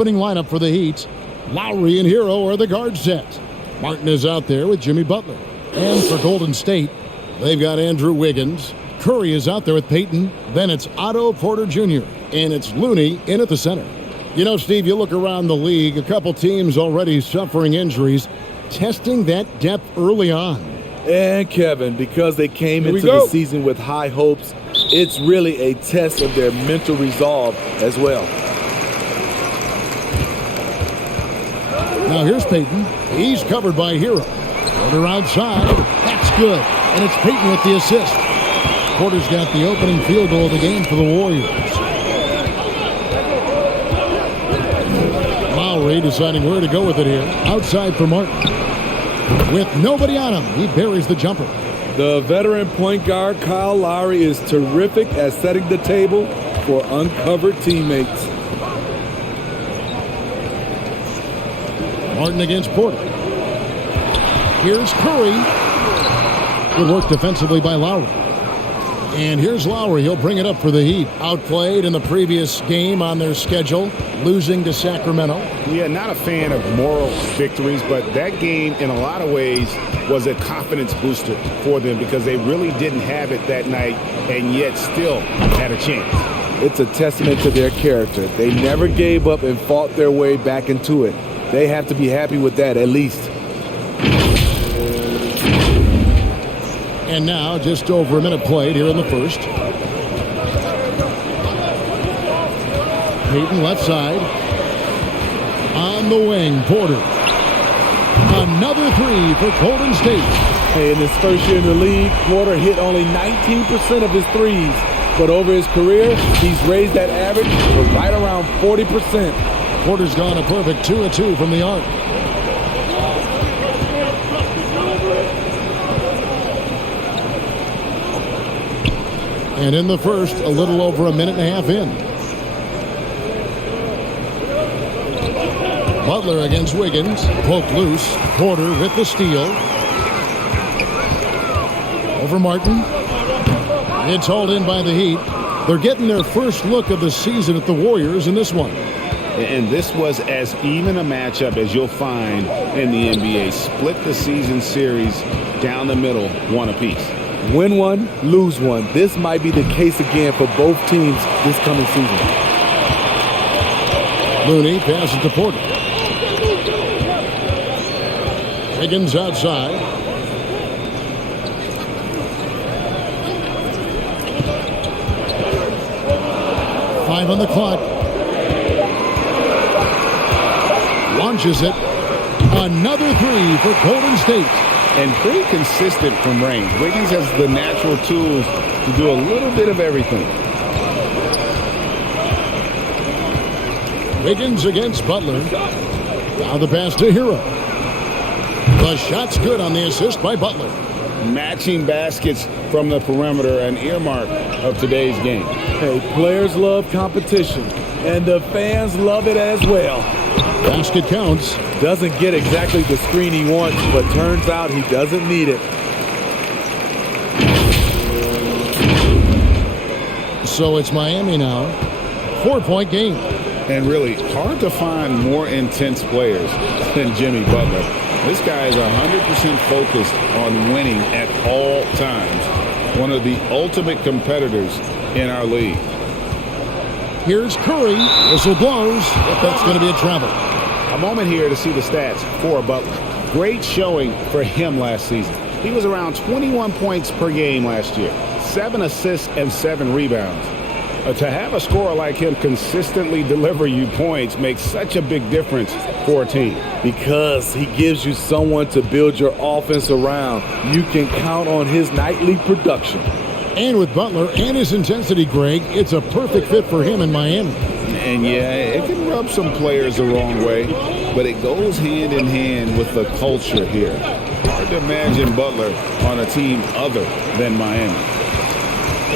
Opening lineup for the Heat. Lowry and Hero are the guard set. Martin is out there with Jimmy Butler. And for Golden State, they've got Andrew Wiggins. Curry is out there with Peyton. Then it's Otto Porter Jr. And it's Looney in at the center. You know, Steve, you look around the league, a couple teams already suffering injuries, testing that depth early on. And Kevin, because they came into the season with high hopes, it's really a test of their mental resolve as well. Now here's Peyton. He's covered by Hero. Porter outside. That's good. And it's Peyton with the assist. Porter's got the opening field goal of the game for the Warriors. Lowry deciding where to go with it here. Outside for Martin. With nobody on him, he buries the jumper. The veteran point guard Kyle Lowry is terrific at setting the table for uncovered teammates. Martin against Porter. Here's Curry. Good work defensively by Lowry. And here's Lowry. He'll bring it up for the Heat. Outplayed in the previous game on their schedule, losing to Sacramento. Yeah, not a fan of moral victories, but that game in a lot of ways was a confidence booster for them because they really didn't have it that night and yet still had a chance. It's a testament to their character. They never gave up and fought their way back into it. They have to be happy with that at least. And now just over a minute played here in the first. Peyton left side. On the wing, Porter. Another three for Golden State. Hey, in his first year in the league, Porter hit only 19% of his threes. But over his career, he's raised that average to right around 40%. Porter's gone a perfect 2 of 2 from the arc. And in the first, a little over a minute and a half in. Butler against Wiggins. Poked loose. Porter with the steal. Over Martin. It's hauled in by the Heat. They're getting their first look of the season at the Warriors in this one. And this was as even a matchup as you'll find in the NBA. Split the season series down the middle, one apiece. Win one, lose one. This might be the case again for both teams this coming season. Looney passes to Porter. Wiggins outside. Five on the clock. Launches it. Another three for Golden State. And pretty consistent from range. Wiggins has the natural tools to do a little bit of everything. Wiggins against Butler. Now the pass to Hero. The shot's good on the assist by Butler. Matching baskets from the perimeter, an earmark of today's game. Hey, players love competition, and the fans love it as well. Basket counts. Doesn't get exactly the screen he wants, but turns out he doesn't need it. So it's Miami now. 4-point game. And really hard to find more intense players than Jimmy Butler. This guy is 100% focused on winning at all times. One of the ultimate competitors in our league. Here's Curry. Whistle blows, but that's going to be a travel. A moment here to see the stats for Butler. Great showing for him last season. He was around 21 points per game last year. 7 assists and 7 rebounds. To have a scorer like him consistently deliver you points makes such a big difference for a team. Because he gives you someone to build your offense around. You can count on his nightly production. And with Butler and his intensity, Greg, it's a perfect fit for him in Miami. And yeah, it can rub some players the wrong way, but it goes hand in hand with the culture here. Hard to imagine Butler on a team other than Miami.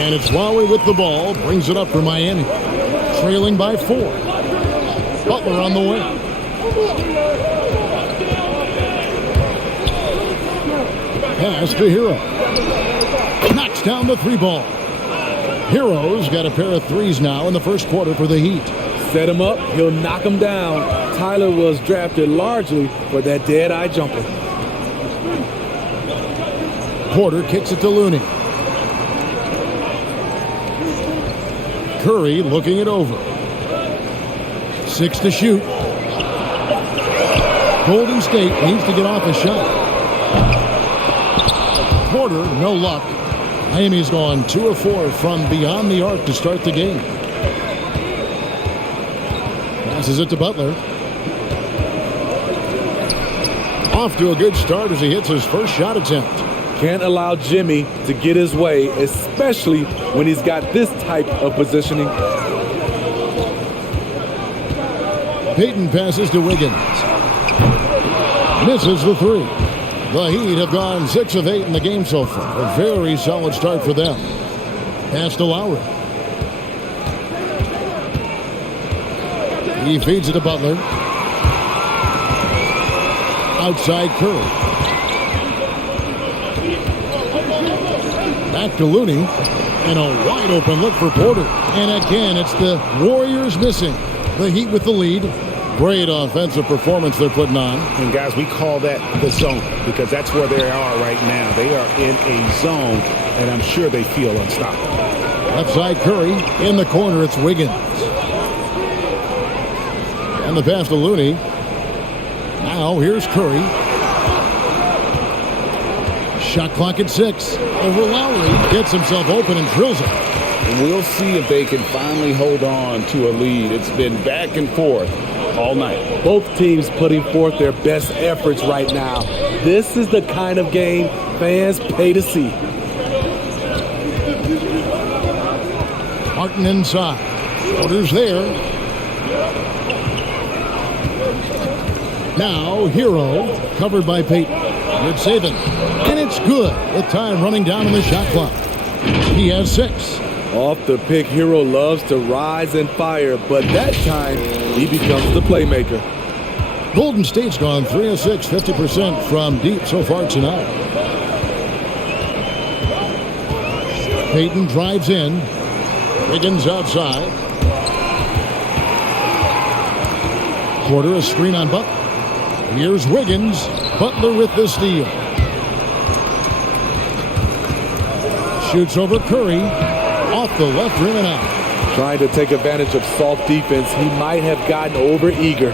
And it's Lowry with the ball, brings it up for Miami. Trailing by 4. Butler on the wing. Pass to Hero. Knocks down the 3 ball. Hero's got a pair of threes now in the first quarter for the Heat. set him up, he'll knock him down. Tyler was drafted largely for that dead-eye jumper. Porter kicks it to Looney. Curry looking it over. 6 to shoot. Golden State needs to get off a shot. Porter, no luck. Miami's gone 2 of 4 from beyond the arc to start the game. Passes it to Butler. Off to a good start as he hits his first shot attempt. Can't allow Jimmy to get his way, especially when he's got this type of positioning. Payton passes to Wiggins. Misses the 3. The Heat have gone 6 of 8 in the game so far. A very solid start for them. Pass to Lowry. He feeds it to Butler. Outside Curry. Back to Looney. And a wide open look for Porter. And again, it's the Warriors missing. The Heat with the lead. Great offensive performance they're putting on. And guys, we call that the zone because that's where they are right now. They are in a zone, and I'm sure they feel unstoppable. Left side Curry. In the corner, it's Wiggins. And the pass to Looney. Now here's Curry. Shot clock at 6. Over Lowry. Gets himself open and drills it. And we'll see if they can finally hold on to a lead. It's been back and forth all night. Both teams putting forth their best efforts right now. This is the kind of game fans pay to see. Martin inside. Porter's there. Now Hero covered by Payton. Good saving. And it's good with time running down on the shot clock. He has 6. Off the pick, Hero loves to rise and fire, but that time he becomes the playmaker. Golden State's gone 3 of 6, 50% from deep so far tonight. Payton drives in. Wiggins outside. Porter a screen on Butler. Here's Wiggins. Butler with the steal. Shoots over Curry. Off the left rim and out. Trying to take advantage of soft defense. He might have gotten over eager.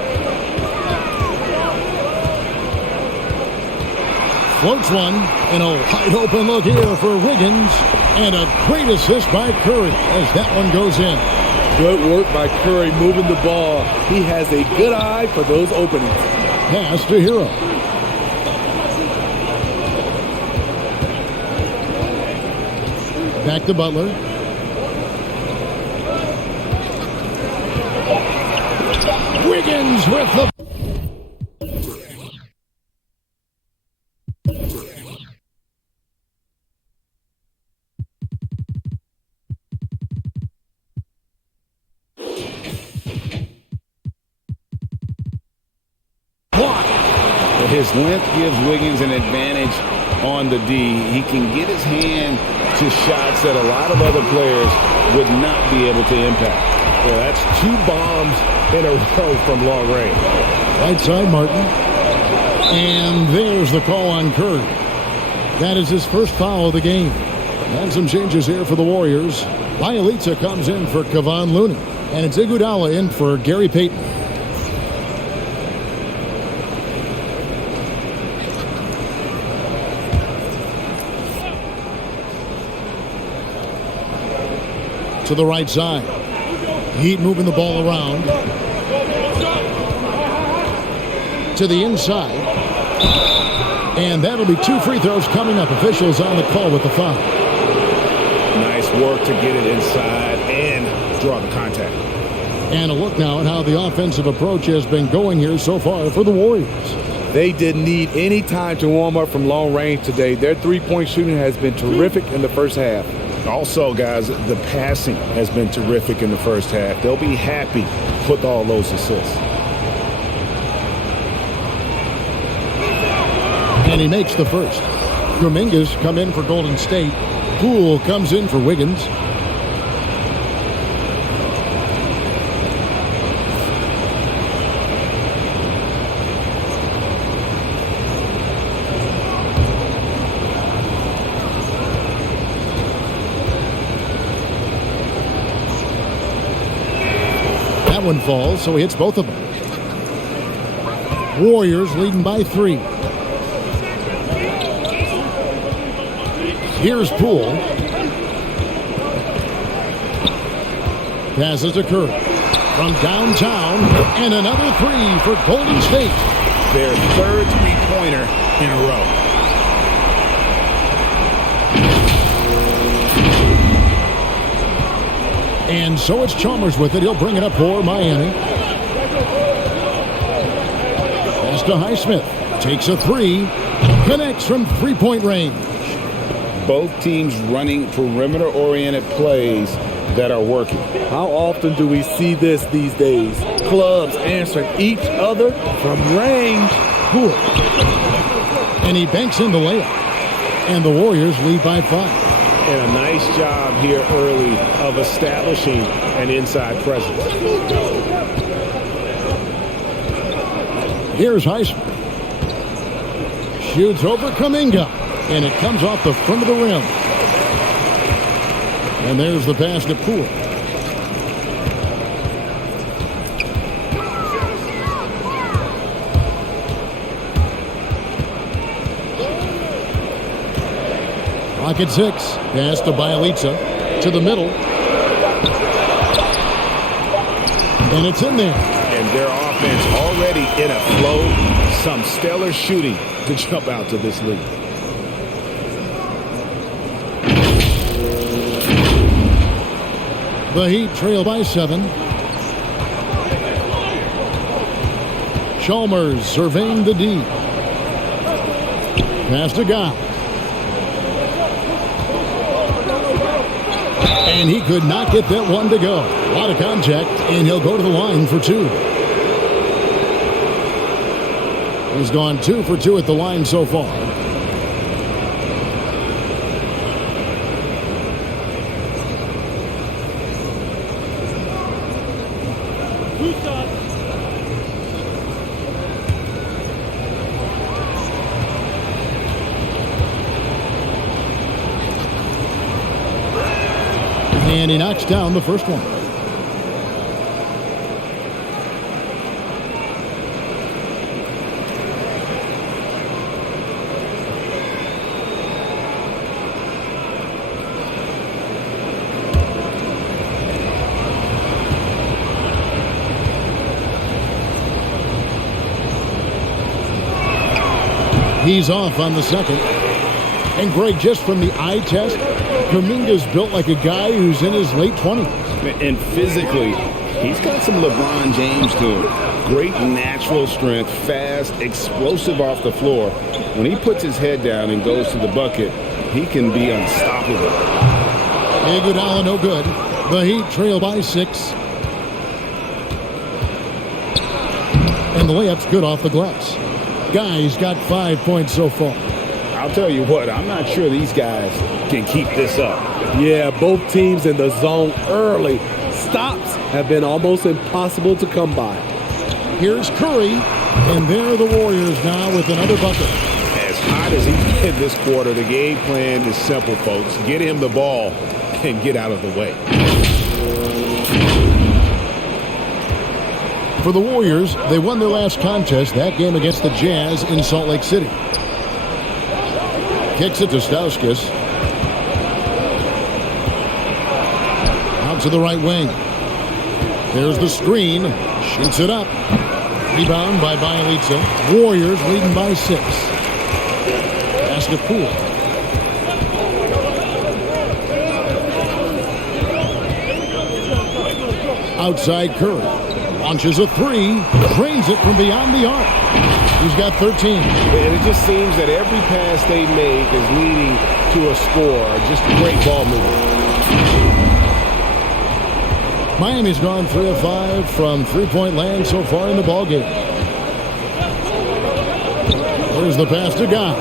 Floats one. And a wide open look here for Wiggins. And a great assist by Curry as that one goes in. Good work by Curry moving the ball. He has a good eye for those openings. Pass to Hero. Back to Butler. Wiggins with the... His length gives Wiggins an advantage on the D. He can get his hand to shots that a lot of other players would not be able to impact. Yeah, that's 2 bombs in a row from long range. Right side, Martin. And there's the call on Curry. That is his first foul of the game. And some changes here for the Warriors. Bielitsa comes in for Kevon Looney. And it's Iguodala in for Gary Payton. To the right side. Heat moving the ball around. To the inside. And that'll be 2 free throws coming up. Officials on the call with the foul. Nice work to get it inside and draw the contact. And a look now at how the offensive approach has been going here so far for the Warriors. They didn't need any time to warm up from long range today. Their three-point shooting has been terrific in the first half. Also, guys, the passing has been terrific in the first half. They'll be happy with all those assists. And he makes the first. Dominguez come in for Golden State. Poole comes in for Wiggins. one falls, so he hits both of them. Warriors leading by 3. Here's Poole. Passes to Curry. From downtown, and another 3 for Golden State. Their third three-pointer in a row. And so it's Chalmers with it. He'll bring it up for Miami. Pass to Highsmith. Takes a 3. Connects from three-point range. Both teams running perimeter-oriented plays that are working. How often do we see this these days? Clubs answering each other from range. Poole. And he banks in the layup. And the Warriors lead by 5. And a nice job here early of establishing an inside presence. Here's Highsmith. Shoots over Kuminga. And it comes off the front of the rim. And there's the pass to Poole. Clock at 6. Pass to Bielitsa. To the middle. And it's in there. And their offense already in a flow. Some stellar shooting to jump out to this lead. The Heat trail by 7. Chalmers surveying the D. Pass to Guy. And he could not get that one to go. A lot of contact, and he'll go to the line for 2. He's gone 2 for 2 at the line so far. And he knocks down the first one. He's off on the second. And Greg, just from the eye test, Kuminga's built like a guy who's in his late 20s. And physically, he's got some LeBron James to him. Great natural strength, fast, explosive off the floor. When he puts his head down and goes to the bucket, he can be unstoppable. Iguodala no good. The Heat trail by 6. And the layup's good off the glass. Guy's got 5 points so far. I'll tell you what, I'm not sure these guys can keep this up. Yeah, both teams in the zone early. Stops have been almost impossible to come by. Here's Curry, and there are the Warriors now with another bucket. As hot as he's been this quarter, the game plan is simple, folks. Get him the ball and get out of the way. For the Warriors, they won their last contest, that game against the Jazz in Salt Lake City. Kicks it to Stauskas. Out to the right wing. There's the screen. Shoots it up. Rebound by Bielitsa. Warriors leading by 6. Pass to Poole. Outside Curry. Launches a 3. Drains it from beyond the arc. He's got 13. And it just seems that every pass they make is leading to a score. Just great ball movement. Miami's gone 3 of 5 from three-point land so far in the ballgame. There's the pass to Guy.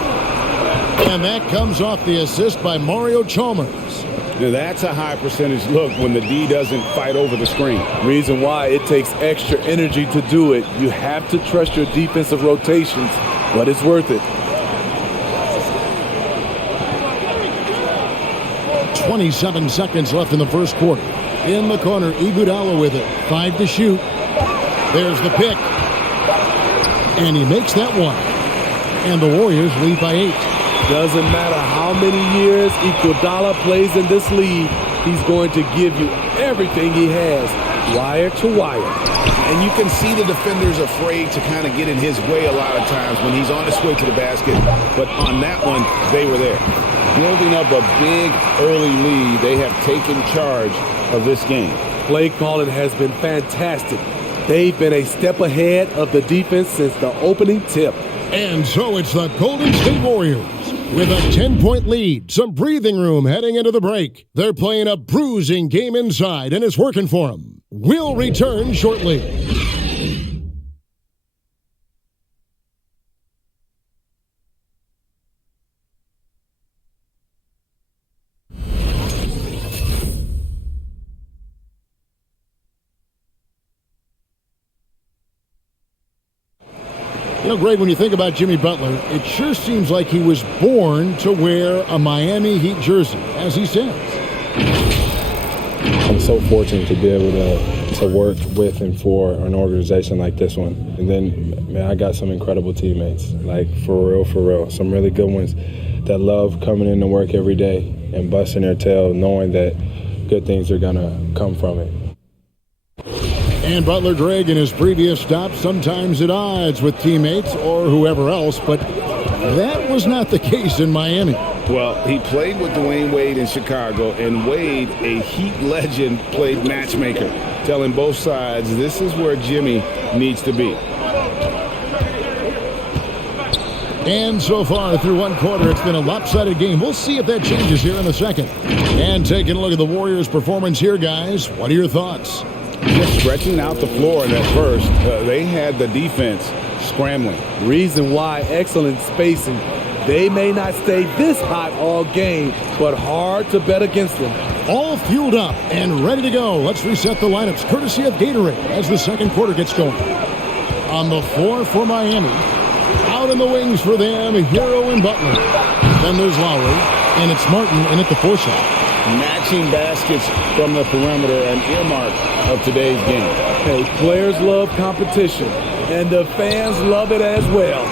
And that comes off the assist by Mario Chalmers. Now that's a high percentage look when the D doesn't fight over the screen. Reason why it takes extra energy to do it. You have to trust your defensive rotations, but it's worth it. 27 seconds left in the first quarter. In the corner, Iguodala with it. 5 to shoot. There's the pick. And he makes that one. And the Warriors lead by 8. Doesn't matter how many years Iguodala plays in this league, he's going to give you everything he has, wire to wire. And you can see the defenders afraid to kind of get in his way a lot of times when he's on his way to the basket. But on that one, they were there. Building up a big early lead, they have taken charge of this game. Play calling has been fantastic. They've been a step ahead of the defense since the opening tip. And so it's the Golden State Warriors with a 10-point lead, some breathing room heading into the break. They're playing a bruising game inside, and it's working for them. We'll return shortly. You know, Greg, when you think about Jimmy Butler, it sure seems like he was born to wear a Miami Heat jersey, as he says. I'm so fortunate to be able to work with and for an organization like this one. And then, man, I got some incredible teammates, like for real. Some really good ones that love coming in to work every day and busting their tail, knowing that good things are going to come from it. And Butler, Greg, in his previous stops, sometimes at odds with teammates or whoever else, but that was not the case in Miami. Well, he played with Dwayne Wade in Chicago, and Wade, a Heat legend, played matchmaker, telling both sides this is where Jimmy needs to be. And so far through one quarter, it's been a lopsided game. We'll see if that changes here in the second. And taking a look at the Warriors' performance here, guys, what are your thoughts? Just stretching out the floor in that first, they had the defense scrambling. Reason why, excellent spacing. They may not stay this hot all game, but hard to bet against them. All fueled up and ready to go. Let's reset the lineups, courtesy of Gatorade, as the second quarter gets going. On the floor for Miami. Out in the wings for them, Hero and Butler. Then there's Lowry, and it's Martin in at the 4 shot. Matching baskets from the perimeter, an earmark of today's game. Hey, players love competition, and the fans love it as well.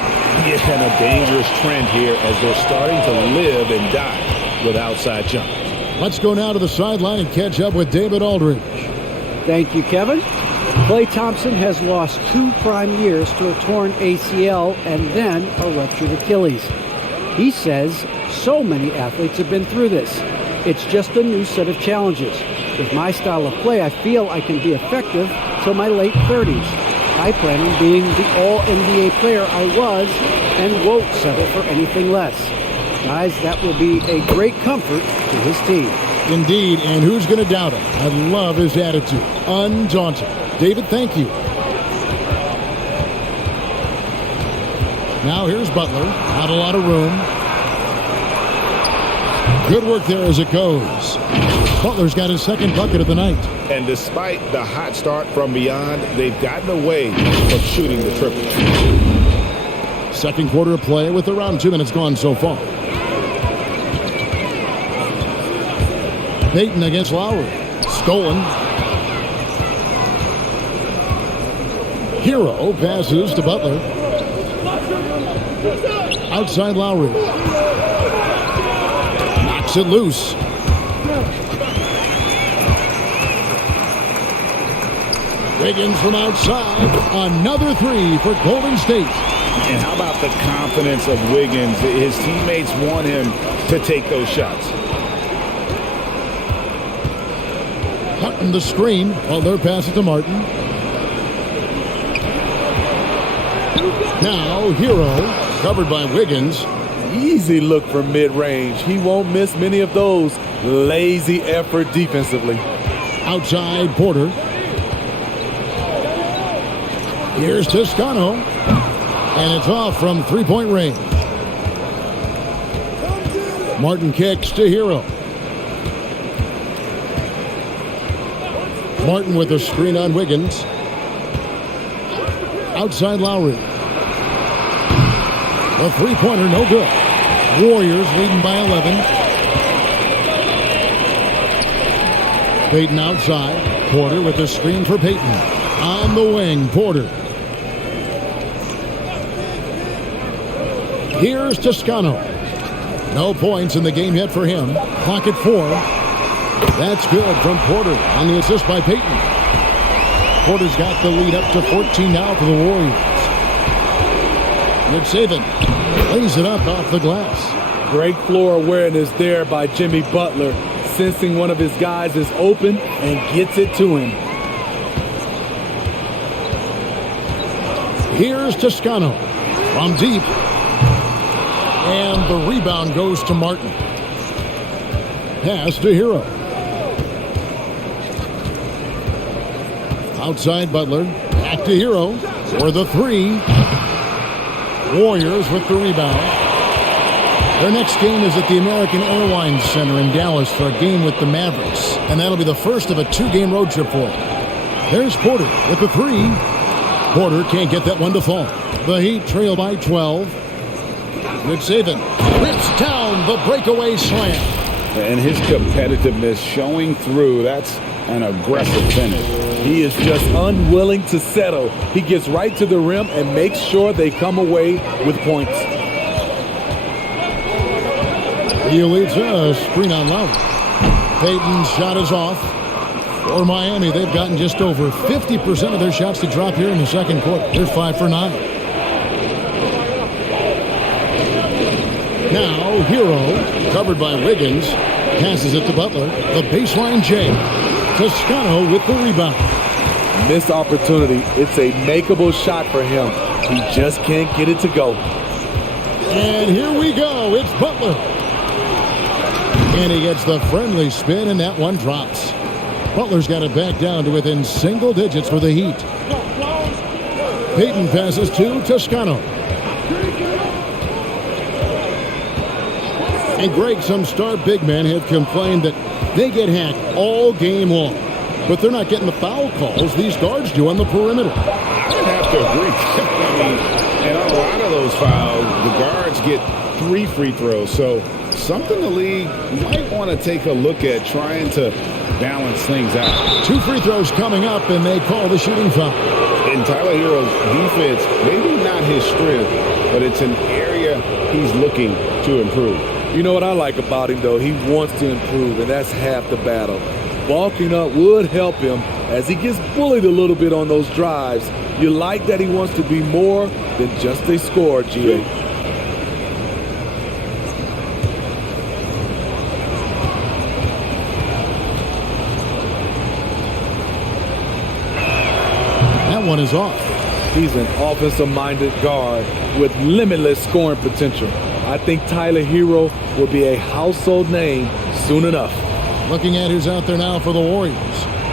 Yeah, and a dangerous trend here as they're starting to live and die with outside jumpers. Let's go now to the sideline and catch up with David Aldridge. Thank you, Kevin. Klay Thompson has lost 2 prime years to a torn ACL and then a ruptured Achilles. He says so many athletes have been through this. It's just a new set of challenges. With my style of play, I feel I can be effective till my late 30s. I plan on being the all-NBA player I was and won't settle for anything less. Guys, that will be a great comfort to his team. Indeed, and who's going to doubt him? I love his attitude. Undaunted. David, thank you. Now here's Butler. Not a lot of room. Good work there as it goes. Butler's got his second bucket of the night. And despite the hot start from beyond, they've gotten away from shooting the triple. Second quarter of play with around 2 minutes gone so far. Payton against Lowry. Stolen. Hero passes to Butler. Outside Lowry. Knocks it loose. Wiggins from outside. Another 3 for Golden State. And how about the confidence of Wiggins? His teammates want him to take those shots. Hutton the screen. Butler passes to Martin. Now Hero, covered by Wiggins. Easy look from mid-range. He won't miss many of those. Lazy effort defensively. Outside Porter. Here's Toscano. And it's off from three-point range. Martin kicks to Hero. Martin with a screen on Wiggins. Outside Lowry. The three-pointer, no good. Warriors leading by 11. Payton outside. Porter with a screen for Payton. On the wing, Porter. Here's Toscano. No points in the game yet for him. Clock at 4. That's good from Porter on the assist by Payton. Porter's got the lead up to 14 now for the Warriors. Good saving. Lays it up off the glass. Great floor awareness there by Jimmy Butler, sensing one of his guys is open and gets it to him. Here's Toscano from deep. And the rebound goes to Martin. Pass to Hero. Outside Butler. Back to Hero for the 3. Warriors with the rebound. Their next game is at the American Airlines Center in Dallas for a game with the Mavericks. And that'll be the first of a 2-game road trip for them. There's Porter with the 3. Porter can't get that one to fall. The Heat trail by 12. Good saving. Rips down the breakaway slam. And his competitiveness showing through. That's an aggressive finish. He is just unwilling to settle. He gets right to the rim and makes sure they come away with points. He leads a screen on Lowry. Payton's shot is off. For Miami, they've gotten just over 50% of their shots to drop here in the second quarter. They're 5 for 9. Now, Hero, covered by Wiggins, passes it to Butler. The baseline J. Toscano with the rebound. Missed opportunity. It's a makeable shot for him. He just can't get it to go. And here we go. It's Butler. And he gets the friendly spin, and that one drops. Butler's got it back down to within single digits for the Heat. Payton passes to Toscano. And Greg, some star big men have complained that they get hacked all game long. But they're not getting the foul calls these guards do on the perimeter. I would have to agree. I mean, and on a lot of those fouls, the guards get 3 free throws. So something the league might want to take a look at, trying to balance things out. 2 free throws coming up, and they call the shooting foul. In Tyler Hero's defense, maybe not his strength, but it's an area he's looking to improve. You know what I like about him, though? He wants to improve, and that's half the battle. Bulking up would help him as he gets bullied a little bit on those drives. You like that he wants to be more than just a scorer, GA. That one is off. He's an offensive-minded guard with limitless scoring potential. I think Tyler Hero will be a household name soon enough. Looking at who's out there now for the Warriors.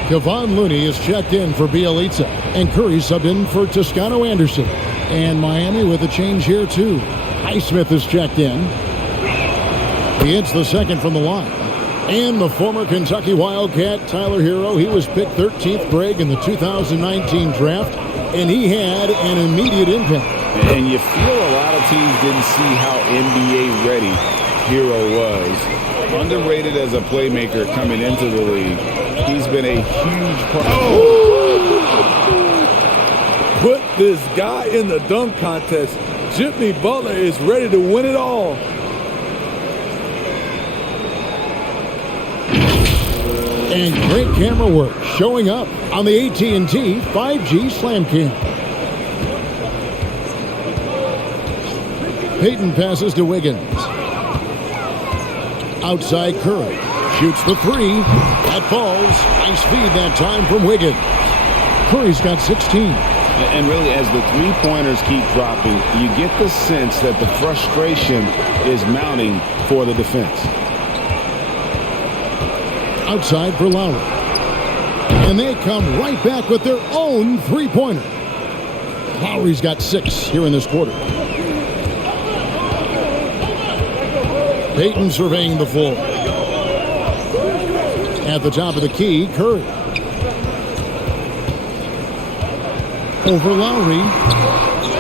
Kevon Looney is checked in for Bielitsa. And Curry subbed in for Toscano Anderson. And Miami with a change here, too. Highsmith is checked in. He hits the second from the line. And the former Kentucky Wildcat, Tyler Hero, he was picked 13th Greg in the 2019 draft. And he had an immediate impact. And you feel a lot of teams didn't see how NBA ready Hero was. Underrated as a playmaker coming into the league. He's been a huge part. Put this guy in the dunk contest. Jimmy Butler is ready to win it all. And great camera work showing up on the AT&T 5G Slam Cam. Payton passes to Wiggins. Outside Curry. Shoots the 3. That falls. Nice feed that time from Wiggins. Curry's got 16. And really, as the three-pointers keep dropping, you get the sense that the frustration is mounting for the defense. Outside for Lowry. And they come right back with their own three-pointer. Lowry's got 6 here in this quarter. Payton surveying the floor. At the top of the key, Curry. Over Lowry.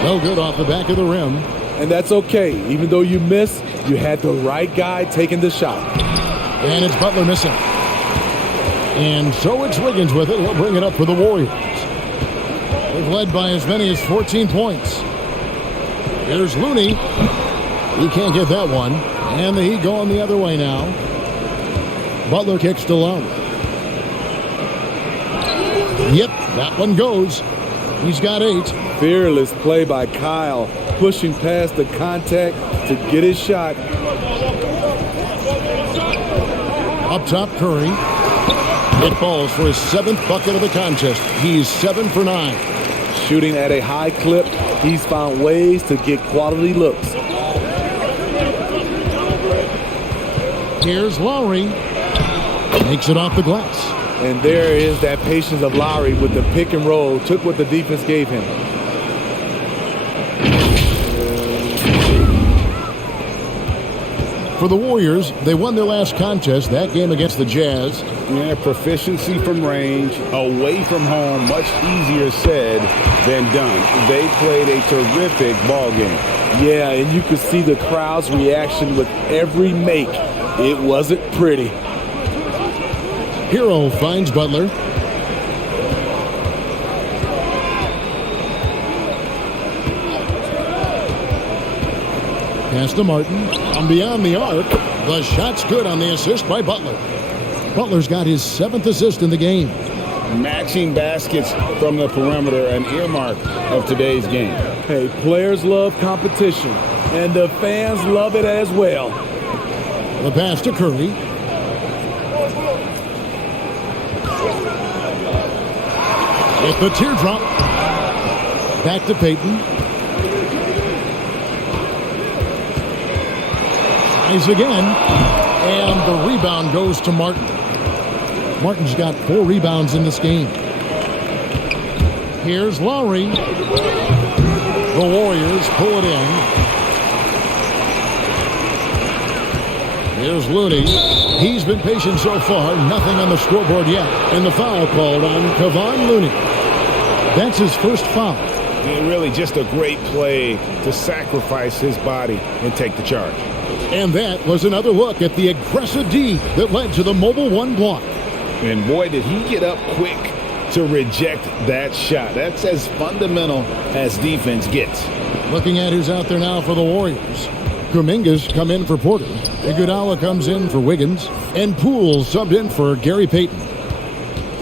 No good off the back of the rim. And that's okay. Even though you miss, you had the right guy taking the shot. And it's Butler missing. And so it's Wiggins with it. He'll bring it up for the Warriors. They've led by as many as 14 points. Here's Looney. He can't get that one. And the Heat going the other way now. Butler kicks to Lowry. Yep, that one goes. He's got 8. Fearless play by Kyle, pushing past the contact to get his shot. Up top, Curry. It falls for his 7th bucket of the contest. He's 7 for 9. Shooting at a high clip, he's found ways to get quality looks. Here's Lowry. Makes it off the glass. And there is that patience of Lowry with the pick and roll. Took what the defense gave him. For the Warriors, they won their last contest, that game against the Jazz. Yeah, proficiency from range, away from home, much easier said than done. They played a terrific ball game. Yeah, and you could see the crowd's reaction with every make. It wasn't pretty. Hero finds Butler. Pass to Martin. From beyond the arc, the shot's good on the assist by Butler. Butler's got his 7th assist in the game. Matching baskets from the perimeter, an earmark of today's game. Hey, players love competition, and the fans love it as well. The pass to Curry. With the teardrop. Back to Payton. Tries again. And the rebound goes to Martin. Martin's got 4 rebounds in this game. Here's Lowry. The Warriors pull it in. Here's Looney. He's been patient so far. Nothing on the scoreboard yet. And the foul called on Kevon Looney. That's his first foul. And really just a great play to sacrifice his body and take the charge. And that was another look at the aggressive D that led to the mobile 1 block. And boy, did he get up quick to reject that shot. That's as fundamental as defense gets. Looking at who's out there now for the Warriors. Kuminga's come in for Porter. Iguodala comes in for Wiggins. And Poole subbed in for Gary Payton.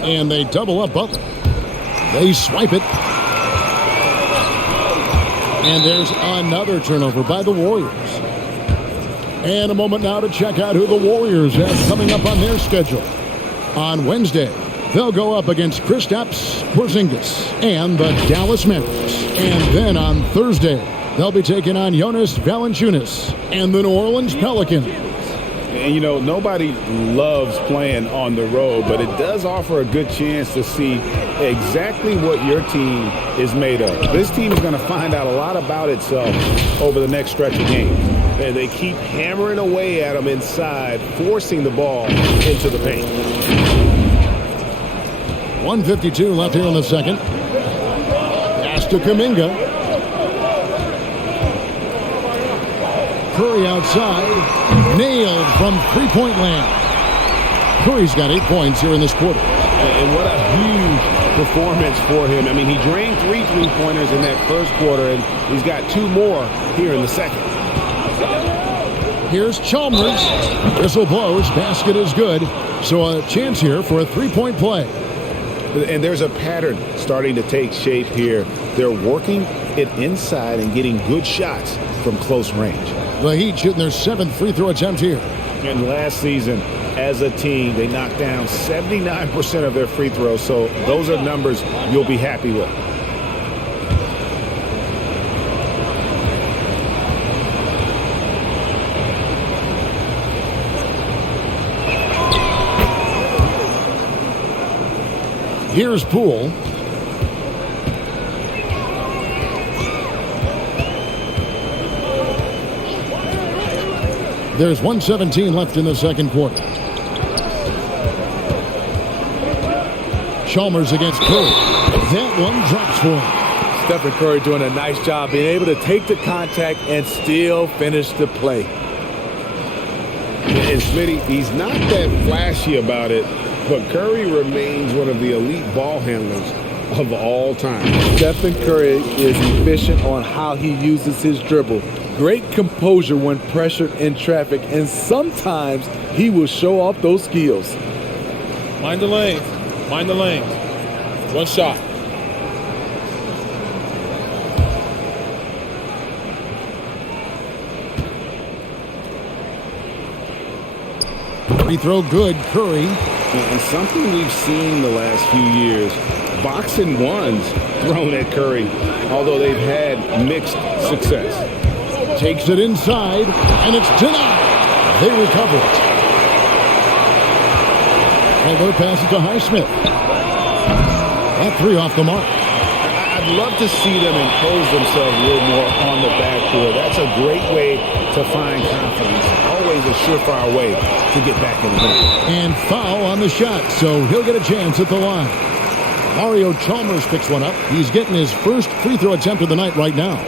And they double up Butler. They swipe it. And there's another turnover by the Warriors. And a moment now to check out who the Warriors have coming up on their schedule. On Wednesday, they'll go up against Kristaps Porzingis and the Dallas Mavericks. And then on Thursday, they'll be taking on Jonas Valanciunas and the New Orleans Pelicans. And, you know, nobody loves playing on the road, but it does offer a good chance to see exactly what your team is made of. This team is going to find out a lot about itself over the next stretch of games. And they keep hammering away at them inside, forcing the ball into the paint. 1:52 left here in the second. Pass to Kuminga. Curry outside. Nailed from three-point land. Curry's got 8 points here in this quarter. And what a huge performance for him. I mean, he drained 3 three-pointers in that first quarter, and he's got 2 more here in the second. Here's Chalmers. Whistle blows. Basket is good. So a chance here for a three-point play. And there's a pattern starting to take shape here. They're working it inside and getting good shots from close range. The Heat shooting their 7th free throw attempt here. And last season, as a team, they knocked down 79% of their free throws. So those are numbers you'll be happy with. Here's Poole. There's 1:17 left in the second quarter. Chalmers against Curry. That one drops for him. Stephen Curry doing a nice job being able to take the contact and still finish the play. And Smitty, he's not that flashy about it, but Curry remains one of the elite ball handlers of all time. Stephen Curry is efficient on how he uses his dribble. Great composure when pressured in traffic, and sometimes he will show off those skills. Mind the lanes. Mind the lanes. One shot. Free throw good, Curry. And something we've seen the last few years, box and ones thrown at Curry, although they've had mixed success. Takes it inside, and it's denied. They recover it. Butler passes to Highsmith. That three off the mark. I'd love to see them impose themselves a little more on the backcourt. That's a great way to find confidence. Always a surefire way to get back in the game. And foul on the shot, so he'll get a chance at the line. Mario Chalmers picks one up. He's getting his first free throw attempt of the night right now.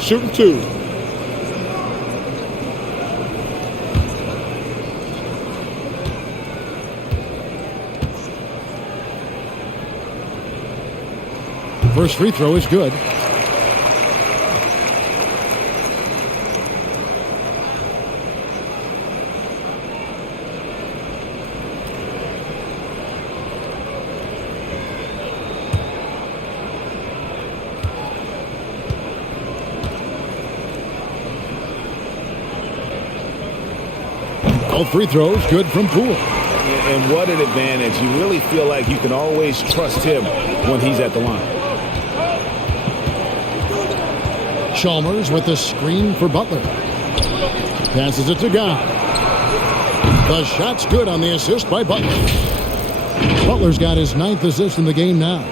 Shooting two. First free throw is good. All free throws good from Poole. And what an advantage. You really feel like you can always trust him when he's at the line. Chalmers with the screen for Butler. Passes it to Guy. The shot's good on the assist by Butler. Butler's got his 9th assist in the game now.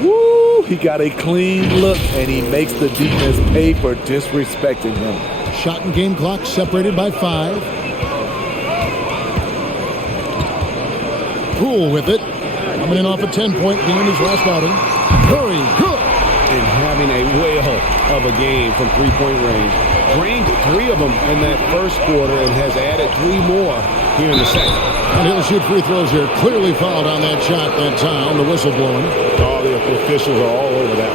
Woo! He got a clean look, and he makes the defense pay for disrespecting him. Shot and game clock separated by 5. Poole with it. Coming in off a 10-point game his last outing. Curry, good. And having a whale of a game from three-point range. Drained 3 of them in that first quarter and has added 3 more here in the second. And he'll shoot free throws here. Clearly fouled on that shot that time. The whistle blowing. Oh, the officials are all over that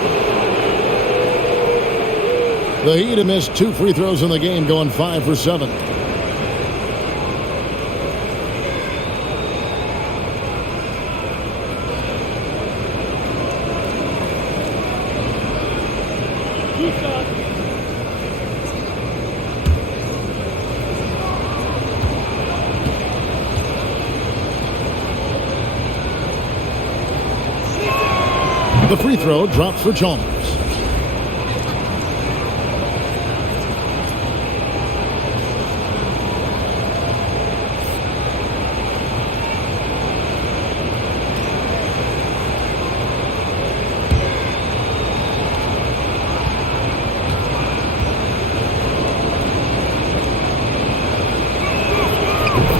one. The Heat have missed 2 free throws in the game, going 5 for 7. The free throw drops for Chalmers.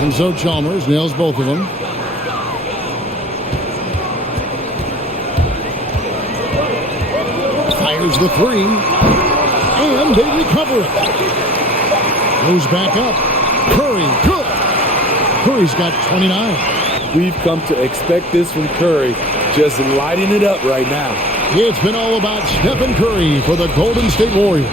And so Chalmers nails both of them. Fires the 3. And they recover it. Goes back up. Curry, good. Curry's got 29. We've come to expect this from Curry, just lighting it up right now. It's been all about Stephen Curry for the Golden State Warriors.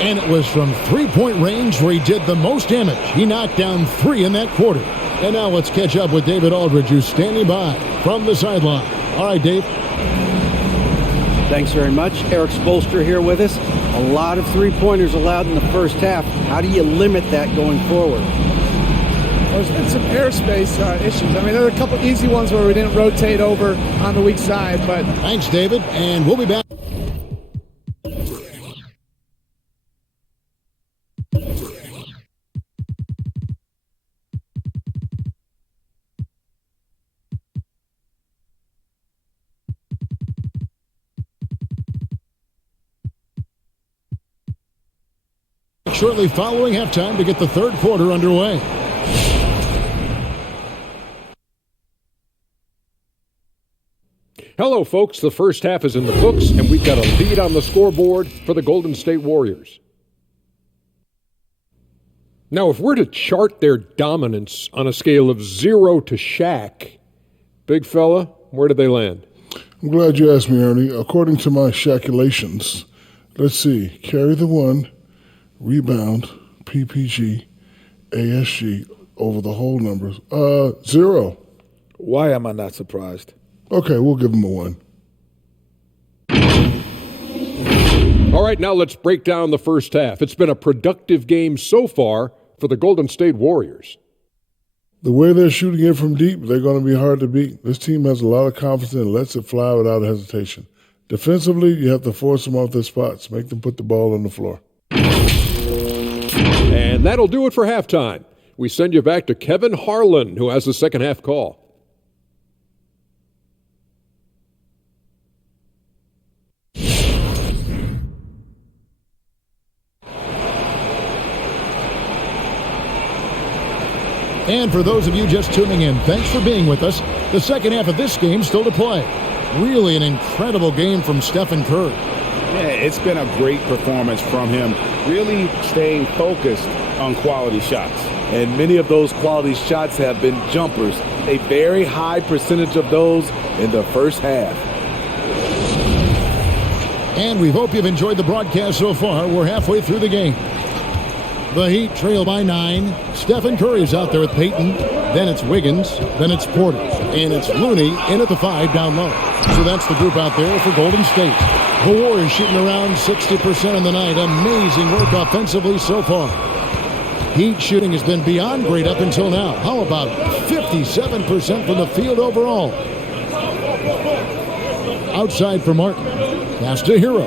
And it was from three-point range where he did the most damage. He knocked down 3 in that quarter. And now let's catch up with David Aldridge, who's standing by from the sideline. All right, Dave. Thanks very much. Eric Spoelstra here with us. A lot of three-pointers allowed in the first half. How do you limit that going forward? There's been some airspace issues. I mean, there are a couple easy ones where we didn't rotate over on the weak side, but... Thanks, David, and we'll be back. Shortly following halftime to get the third quarter underway. Hello, folks. The first half is in the books, and we've got a lead on the scoreboard for the Golden State Warriors. Now, if we're to chart their dominance on a scale of 0 to Shaq, big fella, where do they land? I'm glad you asked me, Ernie. According to my Shaqulations, let's see. Carry the one, rebound, PPG, ASG, over the whole numbers. 0. Why am I not surprised? Okay, we'll give him a 1. All right, now let's break down the first half. It's been a productive game so far for the Golden State Warriors. The way they're shooting it from deep, they're going to be hard to beat. This team has a lot of confidence and lets it fly without hesitation. Defensively, you have to force them off their spots, make them put the ball on the floor. And that'll do it for halftime. We send you back to Kevin Harlan, who has the second half call. And for those of you just tuning in, thanks for being with us. The second half of this game still to play. Really an incredible game from Stephen Curry. Yeah, it's been a great performance from him, really staying focused on quality shots. And many of those quality shots have been jumpers. A very high percentage of those in the first half. And we hope you've enjoyed the broadcast so far. We're halfway through the game. The Heat trail by 9. Stephen Curry's out there with Payton. Then it's Wiggins. Then it's Porter. And it's Looney in at the 5 down low. So that's the group out there for Golden State. The Warriors shooting around 60% on the night. Amazing work offensively so far. Heat shooting has been beyond great up until now. How about 57% from the field overall? Outside for Martin. Pass to Hero.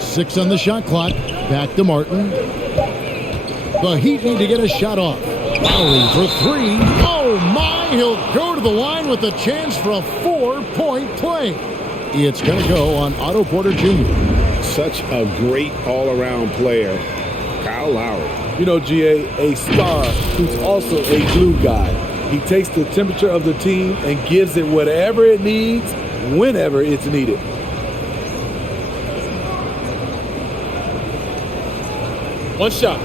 6 on the shot clock. Back to Martin. The Heat need to get a shot off. Lowry for 3. Oh my! He'll go to the line with a chance for a 4-point play. It's going to go on Otto Porter Jr. Such a great all-around player, Kyle Lowry. You know, GA, a star who's also a glue guy. He takes the temperature of the team and gives it whatever it needs, whenever it's needed. One shot.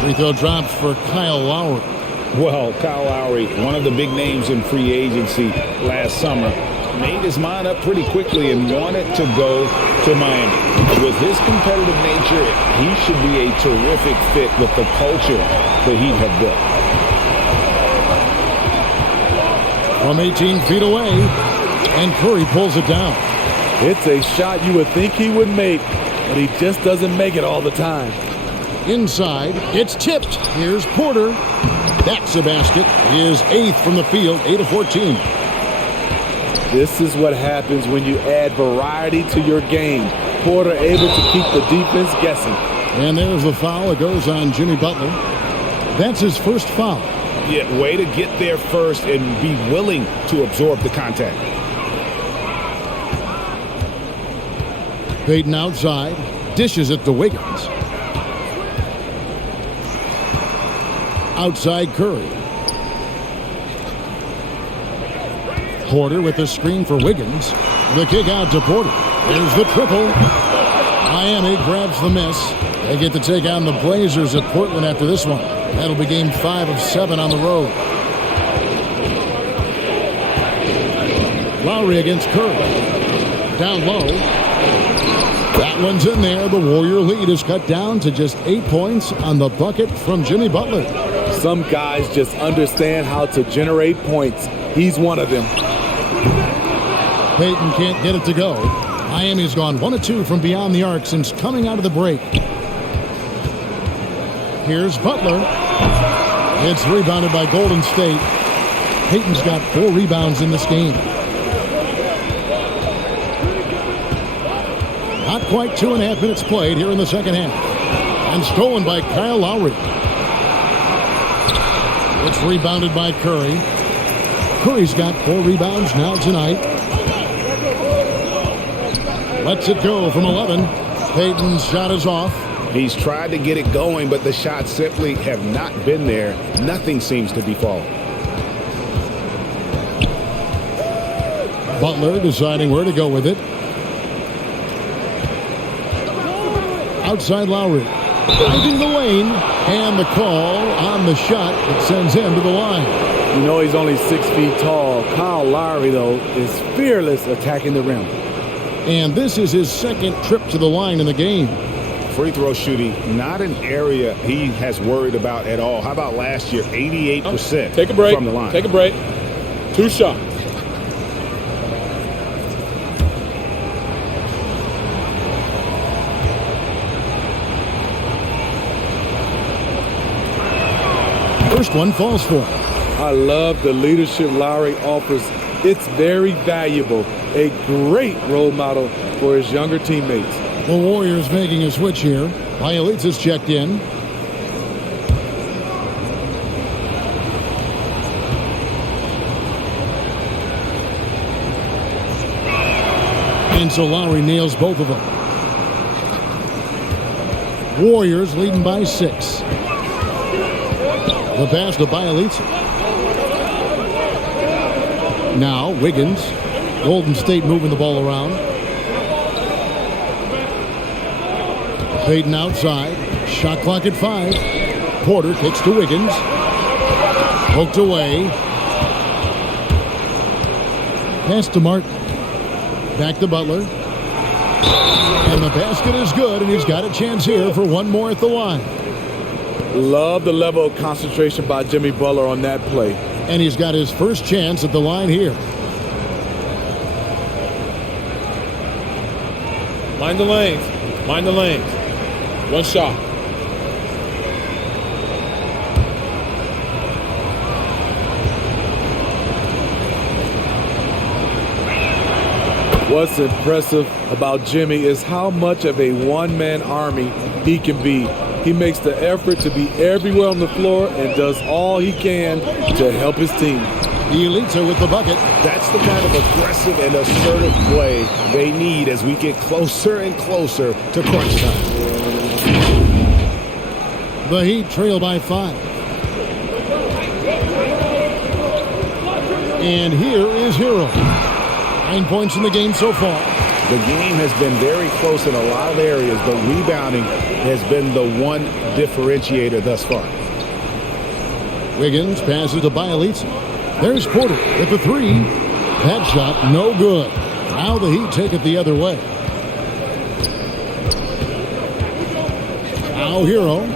Free throw drops for Kyle Lowry. Well, Kyle Lowry, one of the big names in free agency last summer, made his mind up pretty quickly and wanted to go to Miami. With his competitive nature, he should be a terrific fit with the culture that Heat have built. From 18 feet away, and Curry pulls it down. It's a shot you would think he would make, but he just doesn't make it all the time. Inside, it's tipped. Here's Porter. That's a basket. His 8th from the field, 8 of 14. This is what happens when you add variety to your game. Porter able to keep the defense guessing. And there's the foul. It goes on Jimmy Butler. That's his first foul. Yeah, way to get there first and be willing to absorb the contact. Payton outside. Dishes it to Wiggins. Outside Curry. Porter with the screen for Wiggins. The kick out to Porter. There's the triple. Miami grabs the miss. They get to take on the Blazers at Portland after this one. That'll be game 5 of 7 on the road. Lowry against Curry. Down low. That one's in there. The Warrior lead is cut down to just 8 points on the bucket from Jimmy Butler. Some guys just understand how to generate points. He's one of them. Payton can't get it to go. Miami's gone 1 of 2 from beyond the arc since coming out of the break. Here's Butler. It's rebounded by Golden State. Payton's got 4 rebounds in this game. Not quite 2.5 minutes played here in the second half. And stolen by Kyle Lowry. It's rebounded by Curry. Curry's got 4 rebounds now tonight. Lets it go from 11. Payton's shot is off. He's tried to get it going, but the shots simply have not been there. Nothing seems to be falling. Butler deciding where to go with it. Outside Lowry. Driving the lane. And the call on the shot that sends him to the line. You know he's only 6 feet tall. Kyle Lowry, though, is fearless attacking the rim. And this is his second trip to the line in the game. Free throw shooting, not an area he has worried about at all. How about last year, 88% Take a break. from the line. Take a break. 2 shots. First one falls for him. I love the leadership Lowry offers. It's very valuable. A great role model for his younger teammates. The Warriors making a switch here. Bielitsa's checked in. And so Lowry nails both of them. Warriors leading by 6. The pass to Bielitsa. Now Wiggins. Golden State moving the ball around. Payton outside. Shot clock at 5. Porter kicks to Wiggins. Poked away. Pass to Martin. Back to Butler. And the basket is good, and he's got a chance here for one more at the line. Love the level of concentration by Jimmy Butler on that play. And he's got his first chance at the line here. Mind the lanes. Mind the lanes. 1 shot. What's impressive about Jimmy is how much of a one-man army he can be. He makes the effort to be everywhere on the floor and does all he can to help his team. Bielitsa with the bucket. That's the kind of aggressive and assertive play they need as we get closer and closer to crunch time. The Heat trail by 5. And here is Hero. 9 points in the game so far. The game has been very close in a lot of areas, but rebounding has been the one differentiator thus far. Wiggins passes to Bielitsa. There's Porter with the 3. That shot no good. Now the Heat take it the other way. Now Hero.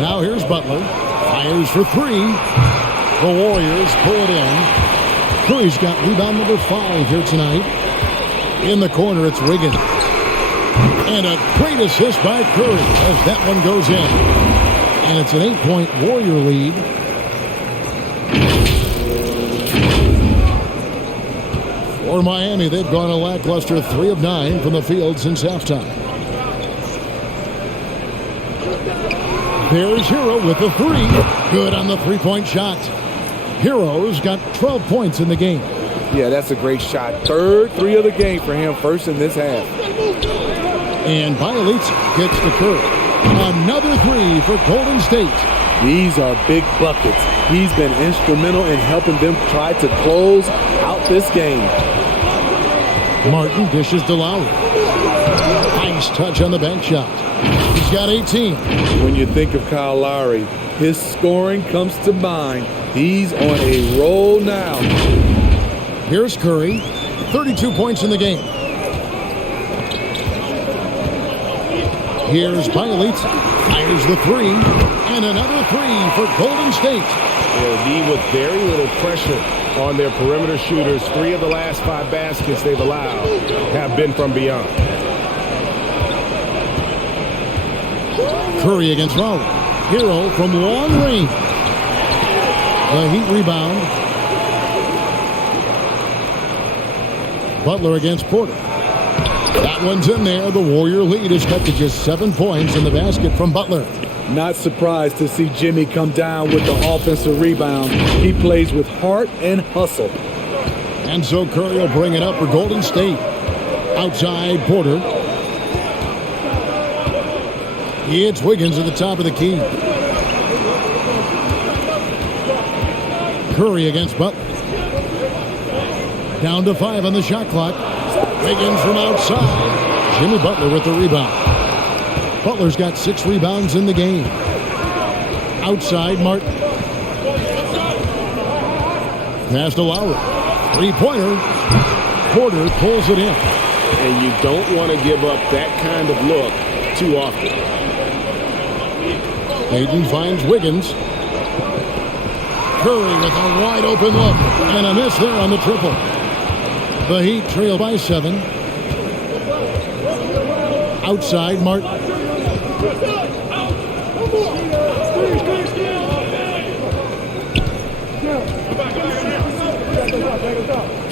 Now here's Butler. Fires for 3. The Warriors pull it in. Curry's got rebound number 5 here tonight. In the corner, it's Wiggins. And a great assist by Curry as that one goes in. And it's an 8-point Warrior lead. For Miami, they've gone a lackluster 3 of 9 from the field since halftime. There's Hero with the 3. Good on the 3-point shot. Hero's got 12 points in the game. Yeah, that's a great shot. 3rd 3 of the game for him, first in this half. And Bielitsa kicks to Curry. Another 3 for Golden State. These are big buckets. He's been instrumental in helping them try to close out this game. Martin dishes to Lowry. Nice touch on the bank shot. He's got 18. When you think of Kyle Lowry, his scoring comes to mind. He's on a roll now. Here's Curry. 32 points in the game. Here's Bielitsa. Fires the 3. And another 3 for Golden State. They'll be with very little pressure on their perimeter shooters. 3 of the last 5 baskets they've allowed have been from beyond. Curry against Lowry. Hero from long range. The Heat rebound. Butler against Porter. That one's in there. The Warrior lead is cut to just 7 points in the basket from Butler. Not surprised to see Jimmy come down with the offensive rebound. He plays with heart and hustle. And so Curry will bring it up for Golden State. Outside, Porter. It's Wiggins at the top of the key. Curry against Butler. Down to 5 on the shot clock. Wiggins from outside. Jimmy Butler with the rebound. Butler's got 6 rebounds in the game. Outside, Martin. Pass to Lowry. Three-pointer. Porter pulls it in. And you don't want to give up that kind of look too often. Payton finds Wiggins. Curry with a wide open look. And a miss there on the triple. The Heat trail by 7. Outside, Martin.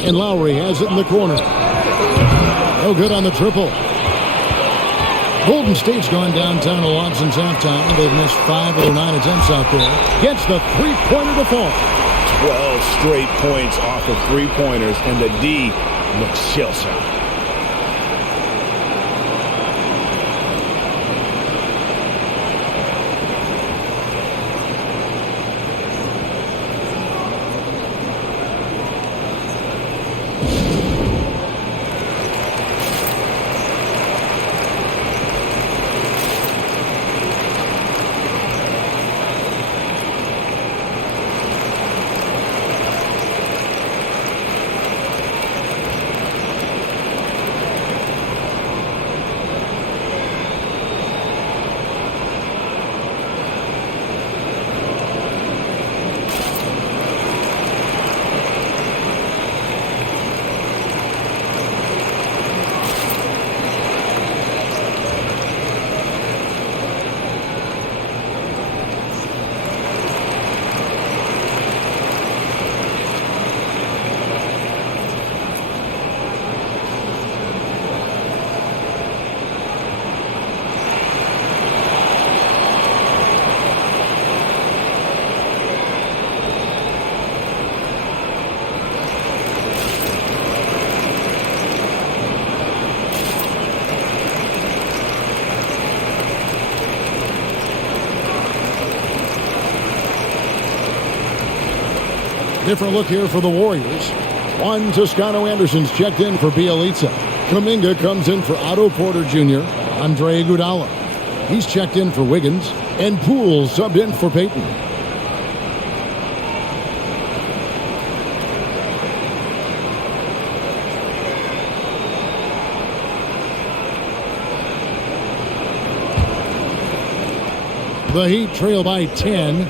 And Lowry has it in the corner. No good on the triple. Golden State's gone downtown a lot since halftime. They've missed 5 of their 9 attempts out there. Gets the three-pointer to fall. 12 straight points off of three-pointers, and the D looks shell-shocked. Different look here for the Warriors. Juan Toscano Anderson's checked in for Bielitsa. Kuminga comes in for Otto Porter Jr. Andre Iguodala. He's checked in for Wiggins. And Poole subbed in for Payton. The Heat trail by 10.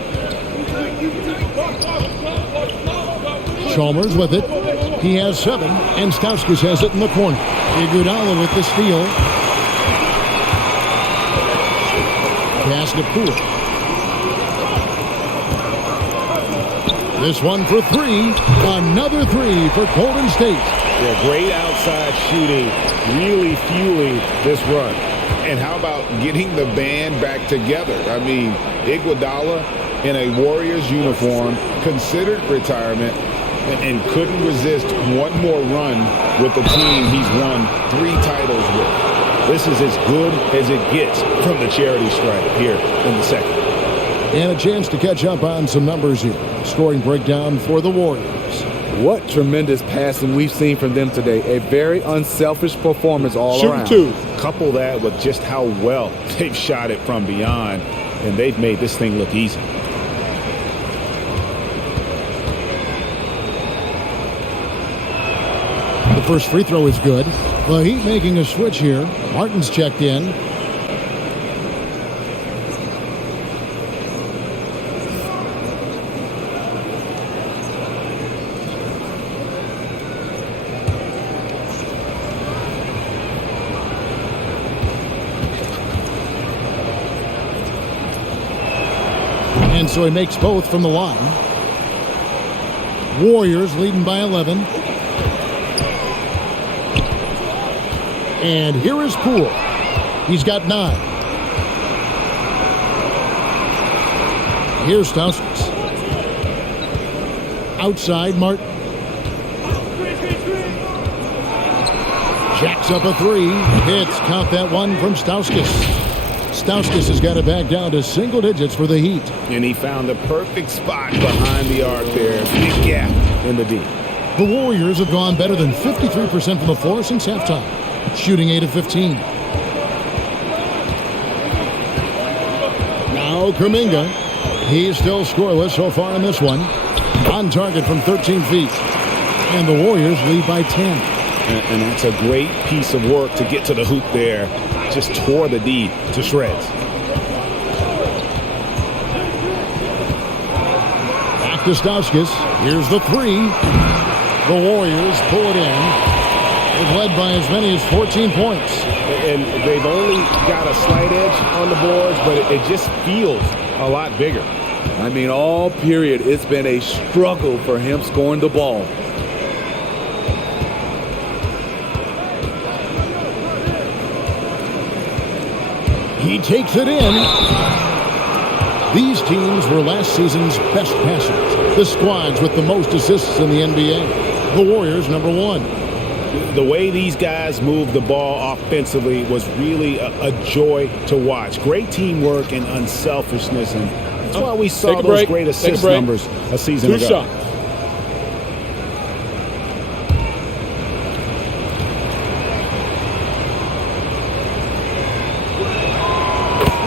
Chalmers with it. He has 7, and Stauskas has it in the corner. Iguodala with the steal. Pass to Poole. This one for 3. Another 3 for Golden State. Yeah, great outside shooting, really fueling this run. And how about getting the band back together? I mean, Iguodala in a Warriors uniform, considered retirement, and couldn't resist one more run with the team he's won 3 titles with. This is as good as it gets from the charity stripe here in the second. And a chance to catch up on some numbers here. Scoring breakdown for the Warriors. What tremendous passing we've seen from them today. A very unselfish performance all around. Shoot 2. Couple that with just how well they've shot it from beyond, and they've made this thing look easy. The first free throw is good. The Heat making a switch here. Martin's checked in. And so he makes both from the line. Warriors leading by 11. And here is Poole. He's got 9. Here's Stauskas. Outside, Martin. Jacks up a three. Hits. Count that one from Stauskas. Stauskas has got it back down to single digits for the Heat. And he found the perfect spot behind the arc there. Big gap in the D. The Warriors have gone better than 53% from the floor since halftime, shooting 8 of 15. Now Kuminga. He's still scoreless so far in this one. On target from 13 feet. And the Warriors lead by 10. And that's a great piece of work to get to the hoop there. Just tore the D to shreds. Back to Stauskas. Here's the three. The Warriors pull it in. They've led by as many as 14 points. And they've only got a slight edge on the boards, but it just feels a lot bigger. I mean, all period, it's been a struggle for him scoring the ball. He takes it in. These teams were last season's best passers. The squads with the most assists in the NBA. The Warriors, number one. The way these guys move the ball offensively was really a joy to watch. Great teamwork and unselfishness, and that's why we saw those great assist numbers a season ago. 2 shots.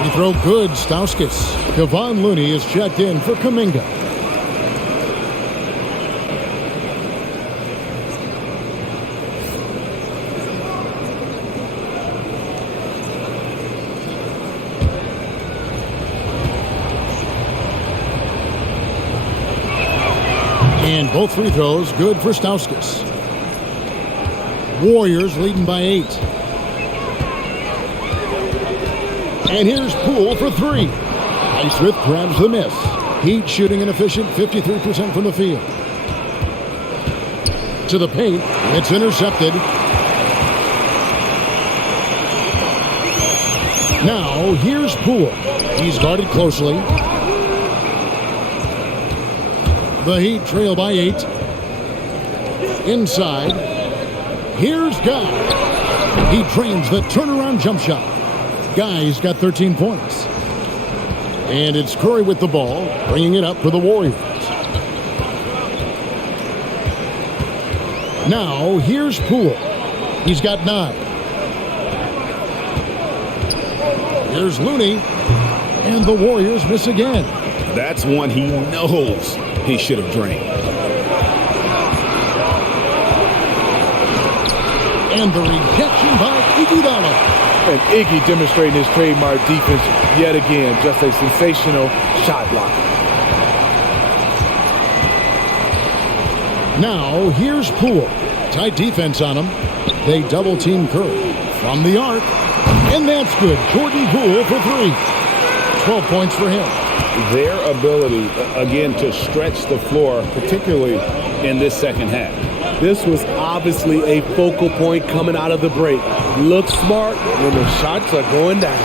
Free throw good, Stauskas. Kevon Looney is checked in for Kuminga. And both free throws good for Stauskas. Warriors leading by 8. And here's Poole for 3. Highsmith grabs the miss. Heat shooting an efficient 53% from the field. To the paint. It's intercepted. Now here's Poole. He's guarded closely. The Heat trail by 8. Inside. Here's Guy. He trains the turnaround jump shot. Guy's got 13 points. And it's Curry with the ball, bringing it up for the Warriors. Now, here's Poole. He's got 9. Here's Looney. And the Warriors miss again. That's one he knows he should have drained. And the rejection by Iguodala. And Iggy demonstrating his trademark defense yet again. Just a sensational shot blocker. Now, here's Poole. Tight defense on him. They double-team Curry from the arc. And that's good. Jordan Poole for 3. 12 points for him. Their ability, again, to stretch the floor, particularly in this second half. This was obviously a focal point coming out of the break. Look smart when the shots are going down.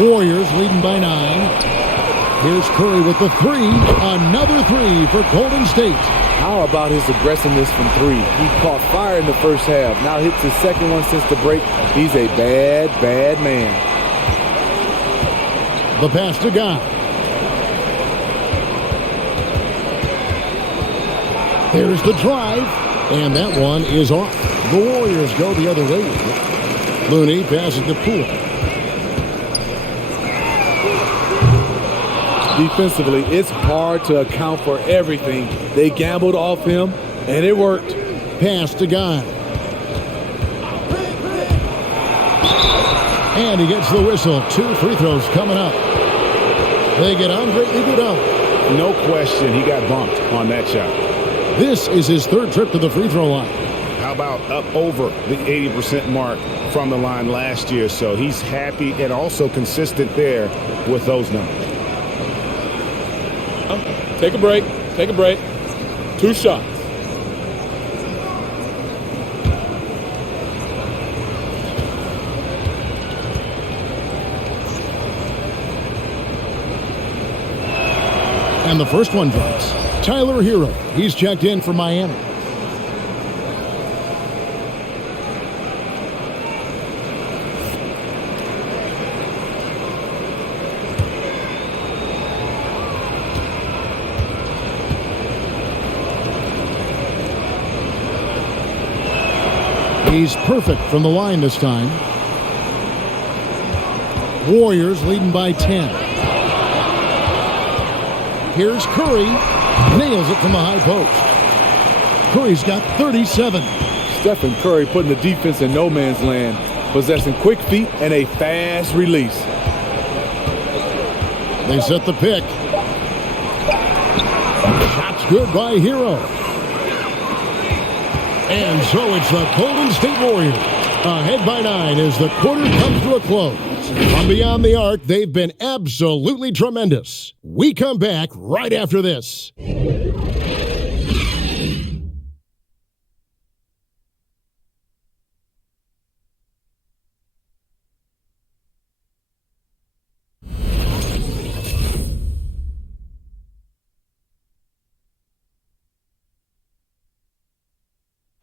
Warriors leading by 9. Here's Curry with the 3. Another 3 for Golden State. How about his aggressiveness from 3? He caught fire in the first half. Now hits his second one since the break. He's a bad, bad man. The pass to Guy. There's the drive, and that one is off. The Warriors go the other way with it. Looney passes to Poole. Defensively, it's hard to account for everything. They gambled off him, and it worked. Pass to Guy. And he gets the whistle. 2 free throws coming up. They get Andre Iguodala. No question he got bumped on that shot. This is his 3rd trip to the free throw line. How about up over the 80% mark from the line last year? So he's happy and also consistent there with those numbers. Take a break. Take a break. 2 shots. And the first one drops. Tyler Hero. He's checked in for Miami. He's perfect from the line this time. Warriors leading by 10. Here's Curry. Nails it from the high post. Curry's got 37. Stephen Curry putting the defense in no man's land, possessing quick feet and a fast release. They set the pick. Shot's good by Hero. And so it's the Golden State Warriors ahead by 9 as the quarter comes to a close. From beyond the arc, they've been absolutely tremendous. We come back right after this.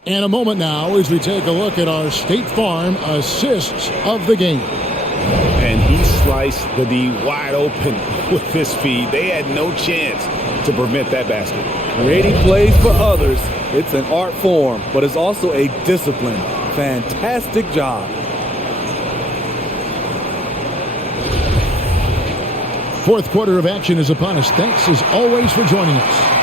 And a moment now as we take a look at our State Farm assists of the game. And he sliced the D wide open with his feed. They had no chance to prevent that basket. Creating plays for others, it's an art form, but it's also a discipline. Fantastic job. Fourth quarter of action is upon us. Thanks as always for joining us.